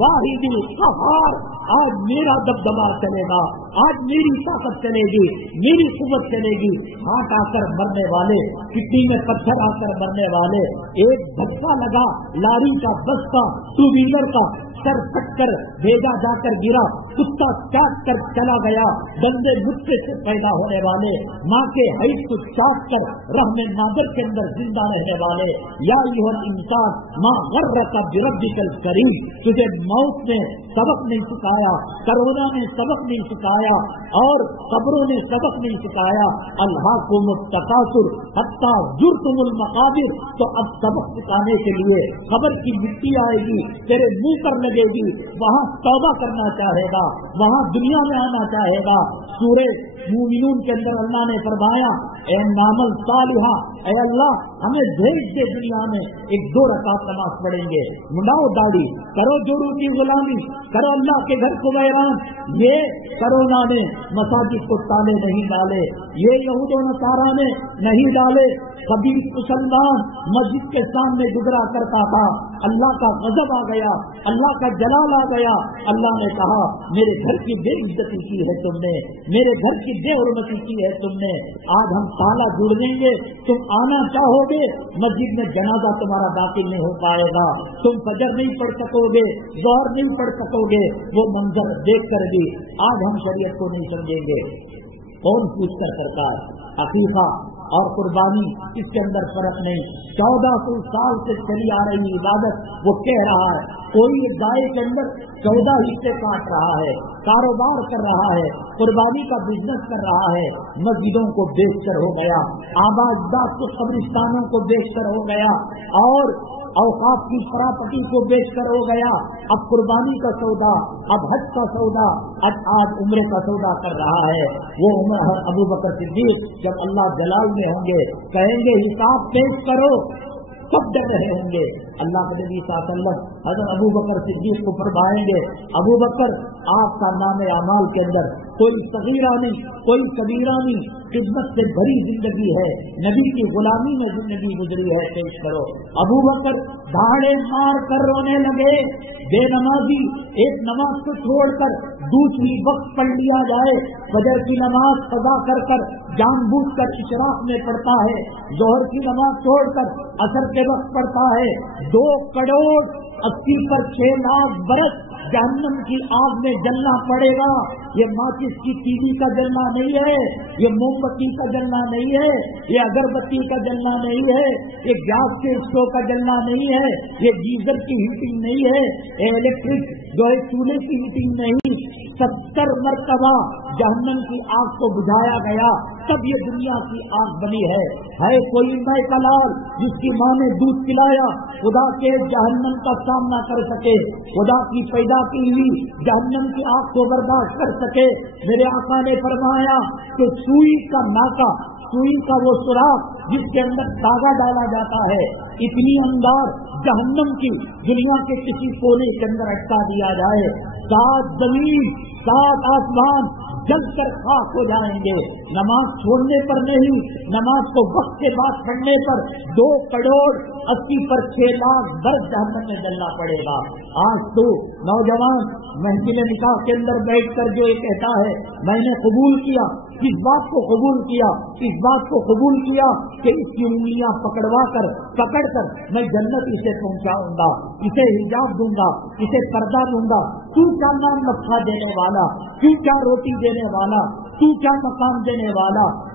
واحد القہار، آج میرا دبدبا چلے گا، آج میری طاقت چلے گی، میری قوت چلے گی. ہاتھ آ کر مرنے والے، کٹی میں پتھر آ کر مرنے والے، ایک دھکا لگا، لاری کا بستہ ٹو ویلر کا سر پھٹ کر بھیجا جا کر گرا، کتا چاٹ کر چلا گیا، بندے مٹے سے پیدا ہونے والے، ماں کے حیض کو چاٹ کر رحم نادر کے اندر زندہ رہنے والے. یا ایھا الانسان ما غرک بربک الکریم، تجھے موت نے سبق نہیں سکھایا، کرونا نے سبق نہیں سکھایا، اور قبروں نے سبق نہیں سکھایا. الہاکم التکاثر حتی زرتم المقابر، تو اب سبق سکھانے کے لیے قبر کی مٹی آئے گی، تیرے منہ پر لگے گی، وہاں توبہ کرنا چاہے گا، وہاں دنیا میں آنا چاہے گا. سورہ مومنون کے اندر اللہ نے فرمایا اے نعمل صالحہ، اے اللہ ہمیں بھیج دے دنیا میں، ایک 2 رکعت نماز پڑھیں گے، منڈاؤ داڑھی، کرو جورو کی غلامی، کرو اللہ کے گھر کو ویران. یہ کرونا نے مساجد کو تالے نہیں ڈالے، یہ یہود و نصارا نے نہیں ڈالے. کبھی مسلمان مسجد کے سامنے گزرا کرتا تھا، اللہ کا غضب آ گیا، اللہ کا جلال آ گیا. اللہ نے کہا میرے گھر کی بے عزتی کی ہے تم نے، میرے گھر کی بے حرمتی کی ہے تم نے، آج ہم تالا جوڑ دیں گے، تم آنا چاہو گے مسجد میں جنازہ تمہارا داخل نہیں ہو پائے گا، تم فجر نہیں پڑھ سکو گے، ظہر نہیں پڑھ سکو گے. وہ منظر دیکھ کر بھی آج ہم شریعت کو نہیں سمجھیں گے. کون پوچھ کر سرکار؟ عقیقہ اور قربانی اس کے اندر فرق نہیں. 1400 سال سے چلی آ رہی عبادت، وہ کہہ رہا ہے کوئی ایک گائے کے اندر 14 حصے کاٹ رہا ہے، کاروبار کر رہا ہے، قربانی کا بزنس کر رہا ہے، مسجدوں کو بیچ کر ہو گیا، آباد کو قبرستانوں کو بیچ کر ہو گیا، اور اوقاف کی پراپرٹی کو بیچ کر ہو گیا. اب قربانی کا سودا، اب حج کا سودا، آج عمرے کا سودا کر رہا ہے. وہ عمر ابو بکر صدیق جب اللہ جلال میں ہوں گے کہیں گے حساب پیش کرو، سب ڈر رہے ہوں گے. اللہ کے نبی صلی اللہ علیہ وسلم حضرت ابو بکر صدیق کو فرمائیں گے ابو بکر آپ کا نام اعمال کے اندر کوئی صغیرہ نہیں، کوئی کبیرہ نہیں، خدمت سے بھری زندگی ہے، نبی کی غلامی میں زندگی گزری ہے، پیش کرو. ابو بکر دھاڑے مار کر رونے لگے. بے نمازی ایک نماز کو چھوڑ کر دوسری وقت پڑھ لیا جائے، فجر کی نماز قضا کر جان بوجھ کر اشراق میں پڑھتا ہے، ظہر کی نماز چھوڑ کر عصر کے وقت پڑھتا ہے. 2 کروڑ 80 پر 6 لاکھ برس جہنم کی آگ میں جلنا پڑے گا. یہ ماچس کی تیلی کا جلنا نہیں ہے، یہ موم بتی کا جلنا نہیں ہے، یہ اگربتی کا جلنا نہیں ہے، یہ گیس کے اسٹو کا جلنا نہیں ہے، یہ گیزر کی ہیٹنگ نہیں ہے، یہ الیکٹرک جو ہے چولہے کی ہیٹنگ نہیں. 70 مرتبہ جہنم کی آگ کو بجھایا گیا تب یہ دنیا کی آگ بنی ہے. کوئی مائی کا لال جس کی ماں نے دودھ پلایا خدا کے جہنم کا سامنا کر سکے، خدا کی پیدا کی ہوئی جہنم کی آگ کو برداشت کر سکے؟ میرے آقا نے فرمایا کہ سوئی کا ناکا، سوئی کا وہ سوراخ جس کے اندر داغا ڈالا جاتا ہے، اتنی اندار جہنم کی دنیا کے کسی کونے کے اندر اٹکا دیا جائے، 7 زمین 7 آسمان جل کر خاک ہو جائیں گے. نماز چھوڑنے پر نہیں، نماز کو وقت کے بعد پڑھنے پر 2 کروڑ 80 پر 6 لاکھ برس جہنم میں جلنا پڑے گا. آج تو نوجوان محفل نکاح کے اندر بیٹھ کر جو یہ کہتا ہے میں نے قبول کیا، اس بات کو قبول کیا، اس بات کو قبول کیا کہ اس کی انگلیاں پکڑ کر میں جنت اسے پہنچاؤں گا، اسے حجاب دوں گا، اسے پردہ دوں گا. تو کیا نام نفع دینے والا، تو کیا روٹی دینے والا، تو کیا مقام دینے والا،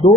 2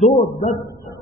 2-10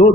2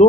2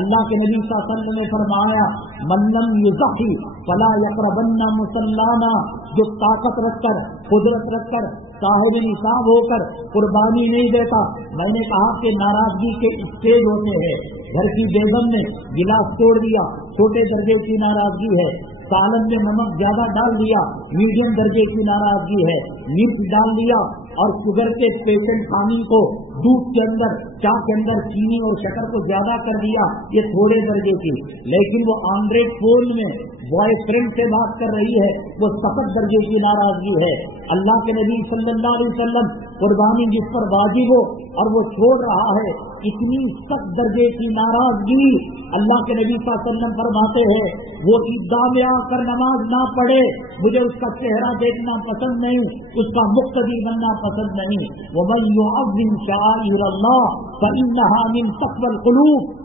اللہ کے نبی صلی اللہ علیہ وسلم نے فرمایا من لم یضحی فلا یقربن مصلانا، جو طاقت رکھ کر قدرت رکھ کر صاحب نصاب ہو کر قربانی نہیں دیتا. میں نے کہا کہ ناراضگی کے اسٹیج ہوتے ہیں. گھر کی بیگم نے گلاس توڑ دیا، چھوٹے درجے کی ناراضگی ہے. سالن میں نمک زیادہ ڈال دیا، میڈیم درجے کی ناراضگی ہے. مرچ ڈال دیا اور شوگر کے پیشنٹ خانی کو دودھ کے اندر چائے کے اندر چینی اور شکر کو زیادہ کر دیا، یہ تھوڑے درجے کی. لیکن وہ آنڈرائڈ فون میں بوائے فرینڈ سے بات کر رہی ہے، وہ سخت درجے کی ناراضگی ہے. اللہ کے نبی صلی اللہ علیہ وسلم قربانی جس پر واجب ہو اور وہ چھوڑ رہا ہے، اتنی سخت درجے کی ناراضگی. اللہ کے نبی صلی اللہ علیہ وسلم فرماتے ہیں وہ عیدگاہ میں آ کر نماز نہ پڑھے، مجھے اس کا چہرہ دیکھنا پسند نہیں، اس کا مقتدی بننا پسند نہیں. وَمَن يُعَظِّمْ شَعَائِرَ اللَّهِ فَإِنَّهَا مِن تَقْوَى الْقُلُوبِ.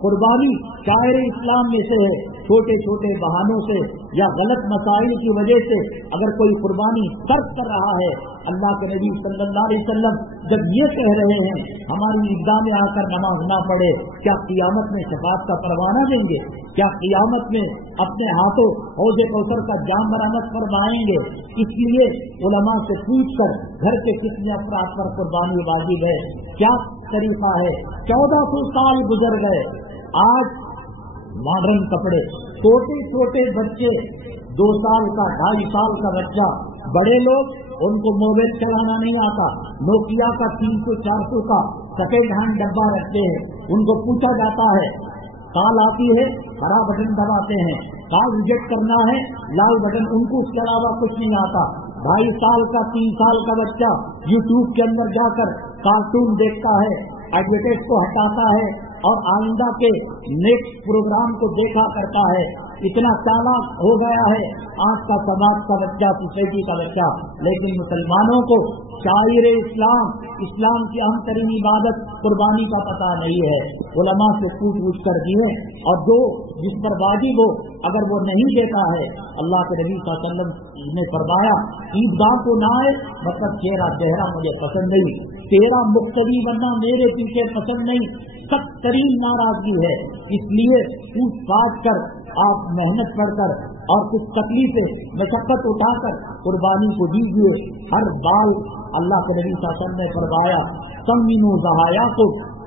قربانی شاعر اسلام میں سے ہے. چھوٹے چھوٹے بہانوں سے یا غلط مسائل کی وجہ سے اگر کوئی قربانی ترک کر رہا ہے، اللہ کے نبی صلی اللہ علیہ وسلم جب یہ کہہ رہے ہیں ہماری عیدگاہ میں آ کر نماز نہ پڑھے، کیا قیامت میں شفاعت کا پروانہ دیں گے؟ کیا قیامت میں اپنے ہاتھوں حوض کوثر کا جام برآمد فرمائیں گے؟ اس لیے علماء سے پوچھ کر گھر کے کتنے افراد پر قربانی واجب ہے، کیا طریقہ ہے. 1400 سال گزر گئے، آج ماڈرن کپڑے، چھوٹے چھوٹے بچے، 2 سال کا 2.5 سال کا بچہ، بڑے لوگ ان کو موبائل چلانا نہیں آتا، نوکیا کا 300-400 کا سفید ہینڈ ڈبہ رکھتے ہیں. ان کو پوچھا جاتا ہے، کال آتی ہے ہرا بٹن دباتے ہیں، کال ریجیکٹ کرنا ہے لال بٹن، ان کو اس کے علاوہ کچھ نہیں آتا. 2.5 سال کا 3 سال کا بچہ یوٹیوب کے اندر جا کر کارٹون دیکھتا ہے، ایڈورٹائز کو ہٹاتا ہے اور آئندہ کے نیکسٹ پروگرام کو دیکھا کرتا ہے. اتنا چالاک ہو گیا ہے آج کا سماج کا بچہ، سوسائٹی کا بچہ. لیکن مسلمانوں کو شاعر اسلام کی اہم ترین عبادت قربانی کا پتہ نہیں ہے. علماء سے پوچھ کر دیے، اور جو جس پر واجب ہو اگر وہ نہیں دیتا ہے، اللہ کے نبی صلی اللہ علیہ وسلم نے فرمایا عیدگاہ کو نہ آئے، مطلب چہرہ مجھے پسند نہیں، تیرا مقتدی بننا میرے پیچھے پسند نہیں، سخت ترین ناراضگی ہے. اس لیے پوچھ پاچھ کر آپ محنت کر کر اور کچھ تکلیفیں مشقت اٹھا کر قربانی کو دیجیے. ہر بال اللہ کے نبی صلی اللہ علیہ وسلم نے فرمایا سمینو ضحایا کو،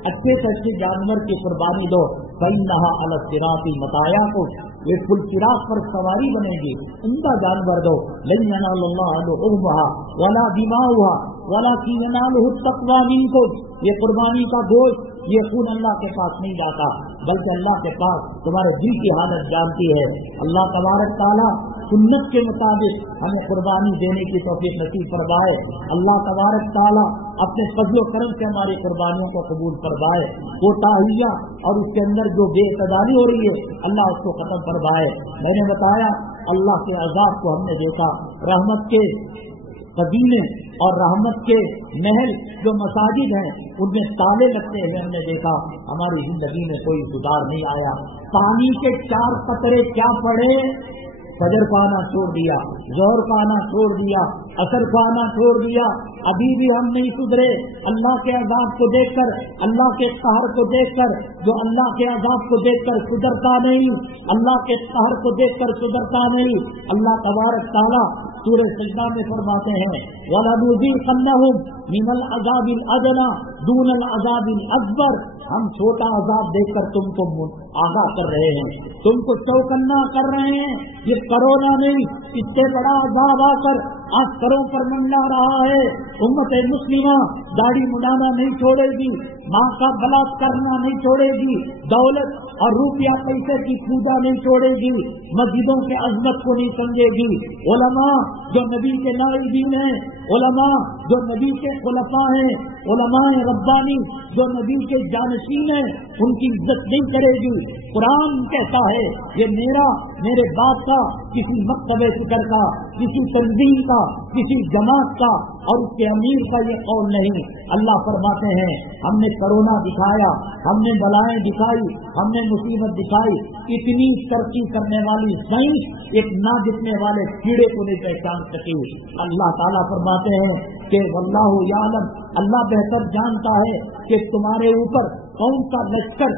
اچھے سے اچھے جانور کی قربانی دو. فإنها على الصراط مطایا کو، یہ پل صراط پر سواری بنے گی، عمدہ جانور دو. لن ينال الله لحومها ولا دماؤها ولكن يناله التقوى منكم. یہ قربانی کا گوشت، یہ خون اللہ کے پاس نہیں جاتا، بلکہ اللہ کے پاس تمہارے دل کی حالت جانتی ہے. اللہ تبارک تعالیٰ سنت کے مطابق ہمیں قربانی دینے کی توفیق نصیب فرمائے. اللہ تبارک تعالیٰ اپنے فضل و کرم سے ہماری قربانیوں کو قبول فرمائے. کوتاہیاں اور اس کے اندر جو بے اعتدالی ہو رہی ہے اللہ اس کو ختم فرمائے. میں نے بتایا اللہ کے عذاب کو ہم نے دیکھا، رحمت کے قدیمے اور رحمت کے محل جو مساجد ہیں ان میں تالے لگتے ہوئے ہم نے دیکھا. ہماری زندگی میں کوئی سدھار نہیں آیا. پانی کے 4 قطرے کیا پڑے، فجر کا آنا چھوڑ دیا، ظہر کا آنا چھوڑ دیا، عصر کا آنا چھوڑ دیا، ابھی بھی ہم نہیں سدھرے. اللہ کے عذاب کو دیکھ کر، اللہ کے قہر کو دیکھ کر، جو اللہ کے عذاب کو دیکھ کر سدھرتا نہیں، اللہ کے قہر کو دیکھ کر سدھرتا نہیں. اللہ تبارک تعالیٰ سورہ سجدہ میں فرماتے ہیں وَلَنُذِيقَنَّهُمْ مِنَ الْعَذَابِ الْأَدْنَىٰ دُونَ الْعَذَابِ الْأَكْبَرِ. ہم چھوٹا عذاب دیکھ کر تم کو آگاہ کر رہے ہیں، تم کو چوکنا کر رہے ہیں. یہ کرونا نہیں، اس سے بڑا عذاب آ کر آج سروں پر منڈا رہا ہے. امت مسلمہ داڑھی مڈانا نہیں چھوڑے گی، ماں کا بلاک کرنا نہیں چھوڑے گی، دولت اور روپیہ پیسے کی پوجا نہیں چھوڑے گی، مسجدوں کے عظمت کو نہیں سمجھے گی. علماء جو نبی کے نائبین ہیں، علماء جو نبی کے خلفاء ہیں، علماء ربانی جو نبی کے جانشین ہیں، ان کی عزت نہیں کرے گی. قرآن کہتا ہے یہ میرے باپ کا، کسی مکتب فکر کا، کسی تنظیم کا، کسی جماعت کا اور اس کے امیر کا یہ قول نہیں. اللہ فرماتے ہیں ہم نے کرونا دکھایا، ہم نے بلائیں دکھائی، ہم نے مصیبت دکھائی. اتنی ترقی کرنے والی سائنس ایک نہ دکھنے والے کیڑے کو نہیں پہچان سکی. اللہ تعالیٰ فرماتے ہیں کہ واللہ یعلم، اللہ بہتر جانتا ہے کہ تمہارے اوپر کون سا لشکر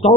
100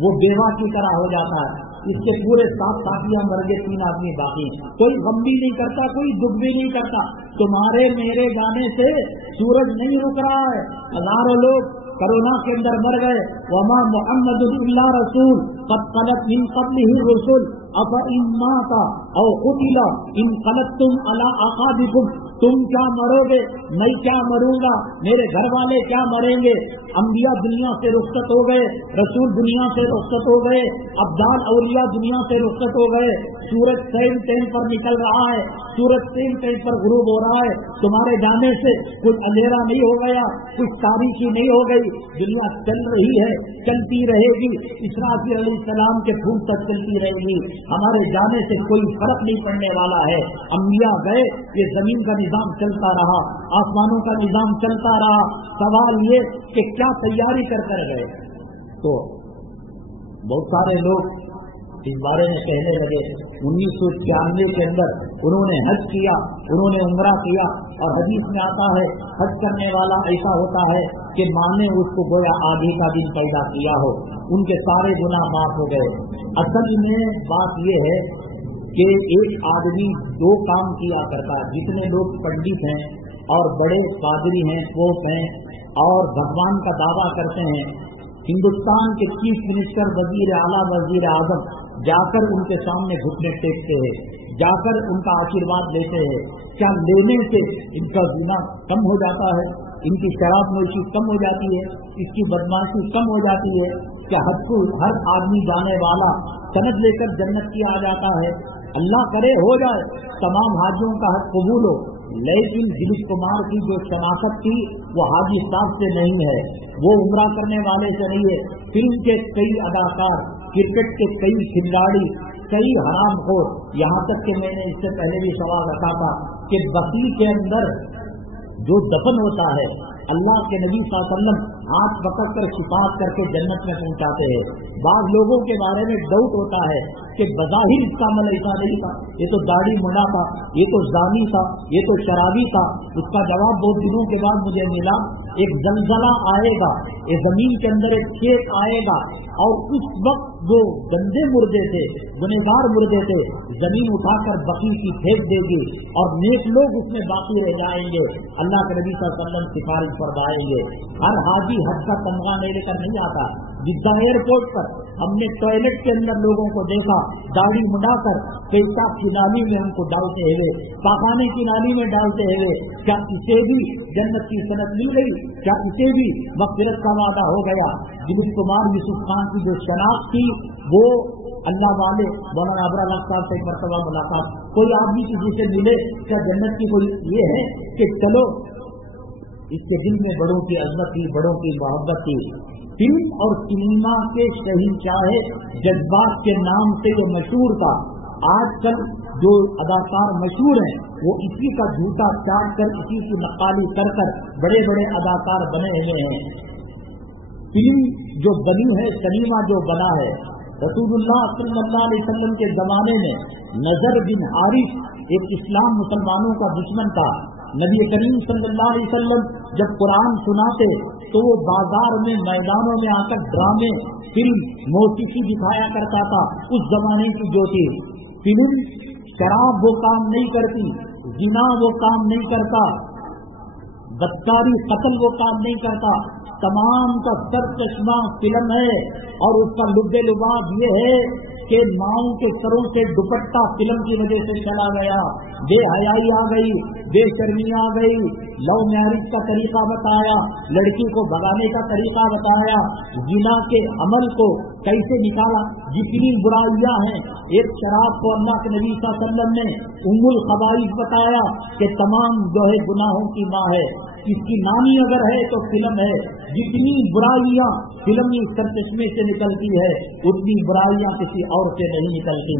وہ بیوہ کی طرح ہو جاتا ہے. اس کے پورے 7 ساتھیاں مر گئے, 3 آدمی باقی. کوئی غم بھی نہیں کرتا, کوئی دکھ بھی نہیں کرتا. تمہارے میرے گانے سے سورج نہیں رک رہا ہے. ہزاروں لوگ کرونا کے اندر مر گئے. وما محمد الا رسول قد خلت من قبله الرسل افإن مات او قتل انقلبتم على اعقابكم. تم کیا مرو گے, میں کیا مروں گا, میرے گھر والے کیا مریں گے. انبیاء دنیا سے رخصت ہو گئے, رسول دنیا سے رخصت ہو گئے, ابدال اولیاء دنیا سے رخصت ہو گئے. سورج سیم پر نکل رہا ہے, سورج سیم پر غروب ہو رہا ہے. تمہارے جانے سے کچھ اندھیرا نہیں ہو گیا, کچھ تاریکی نہیں ہو گئی. دنیا چل رہی ہے, چلتی رہے گی. اسرافیل علیہ السلام کے پھول تک چلتی رہے گی. ہمارے جانے سے کوئی فرق نہیں پڑنے والا ہے. انبیاء گئے, یہ زمین کا نظام چلتا رہا, آسمانوں کا نظام چلتا رہا. سوال یہ کہ کیا تیاری کر گئے. تو بہت سارے لوگ اس بارے میں کہنے لگے. 1991 کے اندر انہوں نے حج کیا, انہوں نے عمرہ کیا, اور حدیث میں آتا ہے حج کرنے والا ایسا ہوتا ہے کہ ماں نے اس کو گویا آگے کا دن پیدا کیا ہو, ان کے سارے گناہ معاف ہو گئے. اصل میں بات یہ ہے کہ ایک آدمی 2 کام کیا کرتا ہے. جتنے لوگ پنڈت ہیں اور بڑے پادری ہیں, پوپ ہیں, اور بھگوان کا دعویٰ کرتے ہیں, ہندوستان کے چیف منسٹر, وزیر اعلیٰ, وزیر اعظم جا کر ان کے سامنے گھٹنے ٹیکتے ہیں, جا کر ان کا آشیرواد لیتے ہیں. کیا لینے سے ان کا گناہ کم ہو جاتا ہے, ان کی شراب نوشی کم ہو جاتی ہے, اس کی بدماشی کم ہو جاتی ہے؟ کیا ہر آدمی جانے والا سند لے کر جنت کی آ جاتا ہے؟ اللہ کرے ہو جائے, تمام حاجیوں کا حج قبول ہو. لیکن دلیپ کمار کی جو شناخت تھی وہ حاجی صاحب سے نہیں ہے, وہ عمرہ کرنے والے سے نہیں ہے. فلم کے کئی اداکار, کرکٹ کے کئی کھلاڑی, کئی حرام خور, یہاں تک کہ میں نے اس سے پہلے بھی سوال رکھا تھا کہ بقیع کے اندر جو دفن ہوتا ہے, اللہ کے نبی صلی اللہ علیہ وسلم ہاتھ پکڑ کر شفاعت کر کے جنت میں پہنچاتے ہیں. بعض لوگوں کے بارے میں ڈاؤٹ ہوتا ہے کہ بظاہر اس کا عمل ایسا نہیں تھا, یہ تو داڑھی منڈا تھا, یہ تو زانی تھا, یہ تو شرابی تھا. اس کا جواب بہت دنوں کے بعد مجھے ملا. ایک زلزلہ آئے گا, یہ زمین کے اندر ایک کھیت آئے گا, اور اس وقت جو گندے مردے تھے, گنہگار مردے تھے, زمین اٹھا کر بقیع کی پھینک دے گی, اور نیک لوگ اس میں باقی رہ جائیں گے. اللہ کے نبی صلی اللہ علیہ وسلم سفارش فرمائیں گے. ہر حاجی حج کا تمغہ نہیں لے کر نہیں آتا. جدہ ایئرپورٹ پر ہم نے ٹوائلٹ کے اندر لوگوں کو دیکھا, داڑھی منڈا کر پیشاب کی نالی میں ہم کو ڈالتے ہوئے, پاخانے کی نالی میں ڈالتے ہوئے. کیا اسے بھی جنت کی صنعت مل گئی؟ کیا اسے بھی مغفرت کا وعدہ ہو گیا؟ دلیپ کمار یوسف خان کی جو شناخت تھی وہ اللہ والے مولانا ابرال صاحب سے ایک مرتبہ ملاقات, کوئی آدمی کسی سے ملے, کیا جنت کی کوئی یہ ہے کہ چلو, اس کے دل میں بڑوں کی عظمت تھی, بڑوں کی محبت تھی. فلم اور سنیما کے شہنشاہ جذبات کے نام سے جو مشہور تھا, آج کل جو اداکار مشہور ہیں وہ اسی کا جھوٹا چاٹ کر, اسی کی نقالی کر کر بڑے بڑے اداکار بنے ہوئے ہیں. فلم جو بنی ہے, سنیما جو بنا ہے, رسول اللہ صلی اللہ علیہ وسلم کے زمانے میں نظر بن حارث ایک اسلام مسلمانوں کا دشمن تھا. نبی کریم صلی اللہ علیہ وسلم جب قرآن سناتے تو وہ بازار میں, میدانوں میں آ کر ڈرامے, فلم, موسیقی دکھایا کرتا تھا. اس زمانے کی جو تھی فلم, شراب وہ کام نہیں کرتی, زنا وہ کام نہیں کرتا, بدکاری قتل وہ کام نہیں کرتا. تمام کا سر چشمہ فلم ہے, اور اس کا لب لباس یہ ہے کہ ماؤں کے سروں سے دوپٹہ فلم کی وجہ سے چلا گیا, بے حیائی آ گئی, بے شرمی آ گئی, لو میرج کا طریقہ بتایا, لڑکی کو بھگانے کا طریقہ بتایا, زنا کے عمل کو کیسے نکالا. جتنی برائیاں ہیں, ایک شراب کو اللہ کے نبی صلی اللہ علیہ وسلم نے ام الخبائث بتایا کہ تمام جو ہے گناہوں کی ماں ہے, اس کی نامی اگر ہے تو فلم ہے. جتنی برائیاں فلم کی سرچشمے سے نکلتی ہے, اتنی برائیاں کسی اور سے نہیں نکلتی.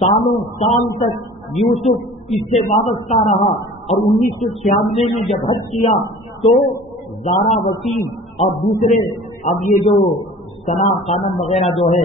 سالوں سال تک یوسف اس سے وابستہ رہا, اور 1996 میں جب حج کیا تو زارا وسیم اور دوسرے, اب یہ جو سنا خانم وغیرہ جو ہے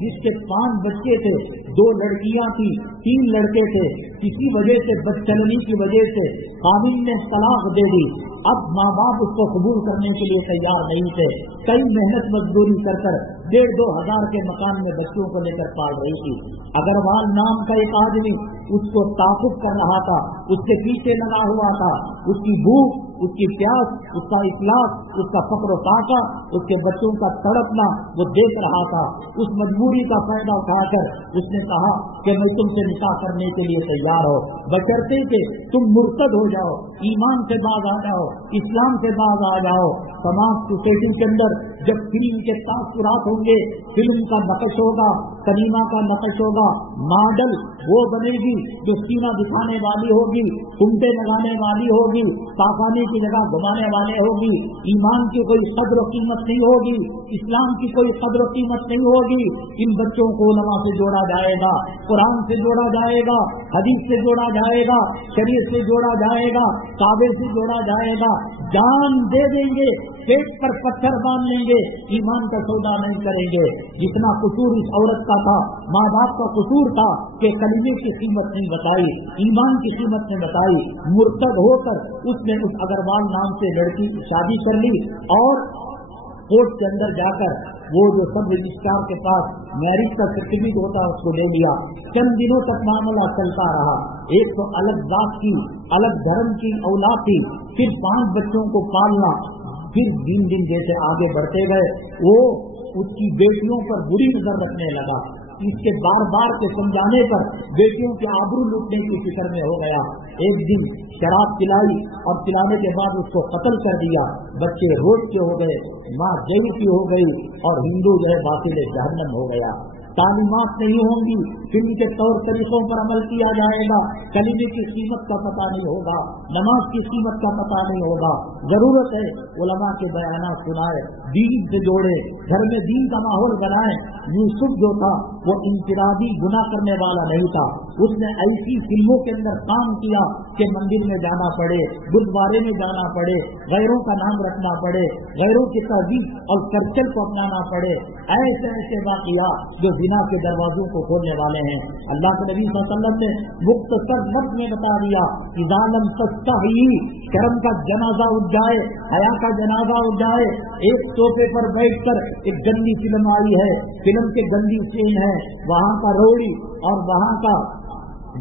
جس کے 5 بچے تھے، 2 لڑکیاں تھی، 3 لڑکے تھے، کسی وجہ سے بدچلنی کی وجہ سے خاوند نے طلاق دے دی. اب ماں باپ اس کو قبول کرنے کے لیے تیار نہیں تھے. کئی محنت مزدوری کر 1,500-2 ہزار کے مکان میں بچوں کو لے کر پال رہی تھی. اگروال نام کا ایک آدمی اس کو تعاقب کر رہا تھا، اس کے پیچھے لگا ہوا تھا. اس کی بھوک، اس کی پیاس، اس کا اخلاص، اس کا فقر و فاقہ، اس کے بچوں کا تڑپنا وہ دیکھ رہا تھا. اس مجبوری کا فائدہ اٹھا کر اس نے کہا کہ میں تم سے نکاح کرنے کے لیے تیار ہوں، بشرطے کہ تم مرتد ہو جاؤ، ایمان سے باز آ جاؤ، اسلام سے باز آ جاؤ. تمام سوسائٹی کے اندر جب فلم کے تاثرات ہوں گے، فلم کا نقش ہوگا، سنیما کا نقش ہوگا، ماڈل وہ بنے گی جو سینہ دکھانے والی ہوگی، کمٹے لگانے والی ہوگی، پاخانے کی جگہ گھمانے والے ہوگی. ایمان کی کوئی قدر و قیمت نہیں ہوگی، اسلام کی کوئی قدر و قیمت نہیں ہوگی. ان بچوں کو علماء سے جوڑا جائے گا، قرآن سے جوڑا جائے گا، حدیث سے جوڑا جائے گا، شریعت سے جوڑا جائے گا، کعبے سے جوڑا جائے گا. جان دے دیں گے، پیٹ پر پتھر باندھ لیں گے، ایمان کا سودا نہیں کریں گے. جتنا قصور اس عورت کا تھا، ماں باپ کا قصور تھا کہ کلمے کی قیمت نہیں بتائی، ایمان کی قیمت نہیں بتائی. مرتد ہو کر اس نے اس اگروال نام سے لڑکی کی شادی کر لی اور کورٹ کے اندر جا کر وہ جو سب رجسٹرار کے پاس میرج کا سرٹیفکیٹ ہوتا ہے اس کو لے لیا. چند دنوں تک معاملہ چلتا رہا. ایک تو الگ ذات کی، الگ دھرم کی اولاد تھی، پھر 5 بچوں کو پالنا. پھر دن جیسے آگے بڑھتے گئے وہ اس کی بیٹیوں پر بری نظر رکھنے لگا. اس کے بار بار کے سمجھانے پر بیٹیوں کے آبرو لوٹنے کی فکر میں ہو گیا. ایک دن شراب پلائی اور پلانے کے بعد اس کو قتل کر دیا. بچے روز کے ہو گئے، ماں جیل کی ہو گئی اور ہندو جو ہے باطل جہنم ہو گیا. تعلیمات نہیں ہوں گی، فلم کے طور طریقوں پر عمل کیا جائے گا، کلمے کی قیمت کا پتہ نہیں ہوگا، نماز کی قیمت کا پتہ نہیں ہوگا. ضرورت ہے علماء کے بیانات سنائے، دین سے جوڑے، گھر میں دین کا ماحول بنائے. یوسف جو تھا وہ انفرادی گناہ کرنے والا نہیں تھا. اس نے ایسی فلموں کے اندر کام کیا کہ مندر میں جانا پڑے، گردوارے میں جانا پڑے، غیروں کا نام رکھنا پڑے، غیروں کی تہذیب اور کلچر کو اپنانا پڑے. ایسے واقعات جو زنا کے دروازوں کو کھولنے والے ہیں. اللہ کے نبی صلی اللہ علیہ وسلم نے مختصر لفظ میں بتا دیا، اذا لم تستحی، شرم کا جنازہ اٹھ جائے، حیا کا جنازہ اٹھ جائے. ایک صوفے پر بیٹھ کر ایک گندی فلم آئی ہے، فلم کے گندی سین ہے، وہاں کا روڑی اور وہاں کا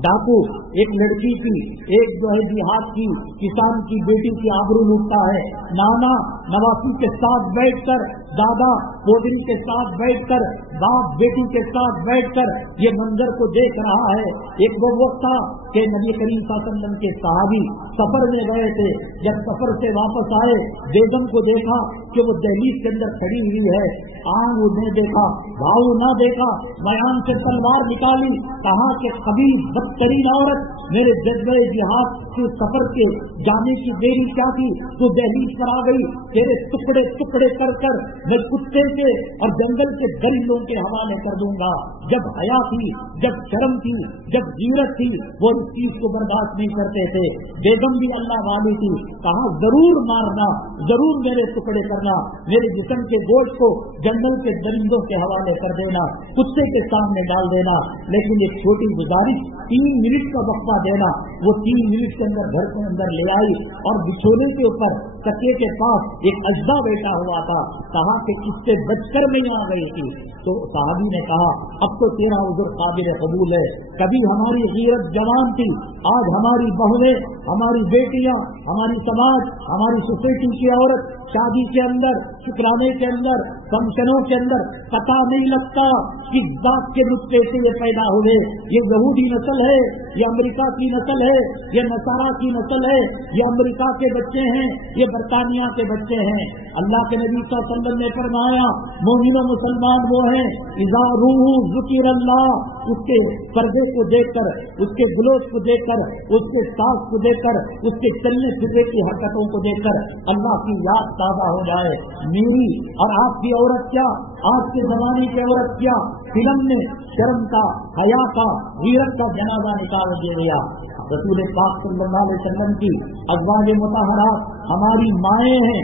ڈاکو ایک لڑکی کی، ایک جو ہے دیہات کی کسان کی بیٹی کی آبرو لوٹتا ہے. نانا نواسی کے ساتھ بیٹھ کر، دادا پودری کے ساتھ بیٹھ کر، باپ بیٹی کے ساتھ بیٹھ کر یہ منظر کو دیکھ رہا ہے. ایک وہ وقت تھا کہ نبی کریم صلی اللہ علیہ وسلم کے صحابی سفر میں گئے تھے. جب سفر سے واپس آئے، بیگم کو دیکھا کہ وہ دہلیز کے اندر کھڑی ہوئی ہے. آنکھ نے دیکھا، بھاؤ نہ دیکھا، میان سے تلوار نکالی، کہا کہ خبیث بدترین عورت، میرے جذبہ جہاد کے سفر کے جانے کی دیری کیا تھی؟ تو دہلیز پر آ گئی، تیرے ٹکڑے ٹکڑے کر کر میں کتے کے اور جنگل کے درندوں کے حوالے کر دوں گا. جب حیا تھی، جب شرم تھی، جب غیرت تھی، وہ اس چیز کو برداشت نہیں کرتے تھے. بیگم بھی اللہ والی تھی، کہا ضرور مارنا، ضرور میرے ٹکڑے کرنا، میرے جسم کے گوشت کو جنگل کے درندوں کے حوالے کر دینا، کتے کے سامنے ڈال دینا. لیکن ایک چھوٹی گزارش، 3 منٹ کا وقفہ دینا. وہ 3 منٹ کے اندر گھر کے اندر لے آئی اور بچھونے کے اوپر تکیے کے پاس ایک اجزا بیٹھا ہوا تھا. کہا کہ کس سے بچ کر نہیں آ گئی تھی. تو صحابی نے کہا اب تو تیرا عذر قابل قبول ہے. کبھی ہماری غیرت جوان تھی، آج ہماری بہنیں، ہماری بیٹیاں، ہماری سماج، ہماری سوسائٹی کی عورت شادی کے اندر، شکرانے کے اندر، فنکشنوں کے اندر پتہ نہیں لگتا کس ذات کے نطفے سے یہ پیدا ہوئے. یہ یہودی نسل ہے، یہ امریکہ کی نسل ہے، یہ نصارہ کی نسل ہے، یہ امریکہ کے بچے ہیں، یہ برطانیہ کے بچے ہیں. اللہ کے نبی صلی اللہ علیہ وسلم نے فرمایا مومن و مسلمان وہ ہیں اذا روح ذکر اللہ، اس کے پردے کو دیکھ کر، اس کے گلوچ کو دیکھ کر، اس کے سانس کو دیکھ کر، اس کے چلنے پھرنے کی حرکتوں کو دیکھ کر اللہ کی یاد تازہ ہو جائے. میری اور آپ کی عورت کیا، آج کے زمانے کی عورت کیا، فلم میں شرم کا، حیا کا، غیرت کا جنازہ نکال دیا. رسول پاک صلی اللہ علیہ وسلم کی ازواج مطہرات ہماری مائیں ہیں.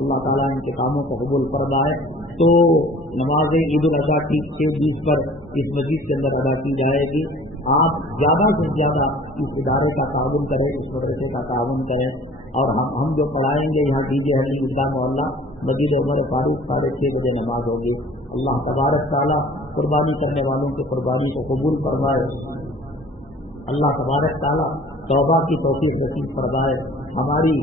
اللہ تعالیٰ ان کے کاموں کو قبول فرمائے. تو نماز عید الاضحیٰ کی 6:20 پر اس مسجد کے اندر ادا کی جائے گی. آپ زیادہ سے زیادہ اس ادارے کا تعاون کریں, اس مدرسے کا تعاون کریں, اور ہم جو پڑھائیں گے یہاں DJ حلیم اللہ محلہ مسجد عمر فاروق 6:30 بجے نماز ہوگی. اللہ تبارک تعالیٰ قربانی کرنے والوں کی قربانی کو قبول فرمائے. اللہ تبارک تعالیٰ توبہ کی توفیق نصیب فرمائے. ہماری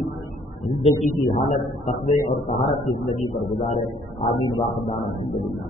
زندگی کی حالت تقوی اور طہارت کی زندگی پر گزارے. آمین واخر دعوانا الحمدللہ.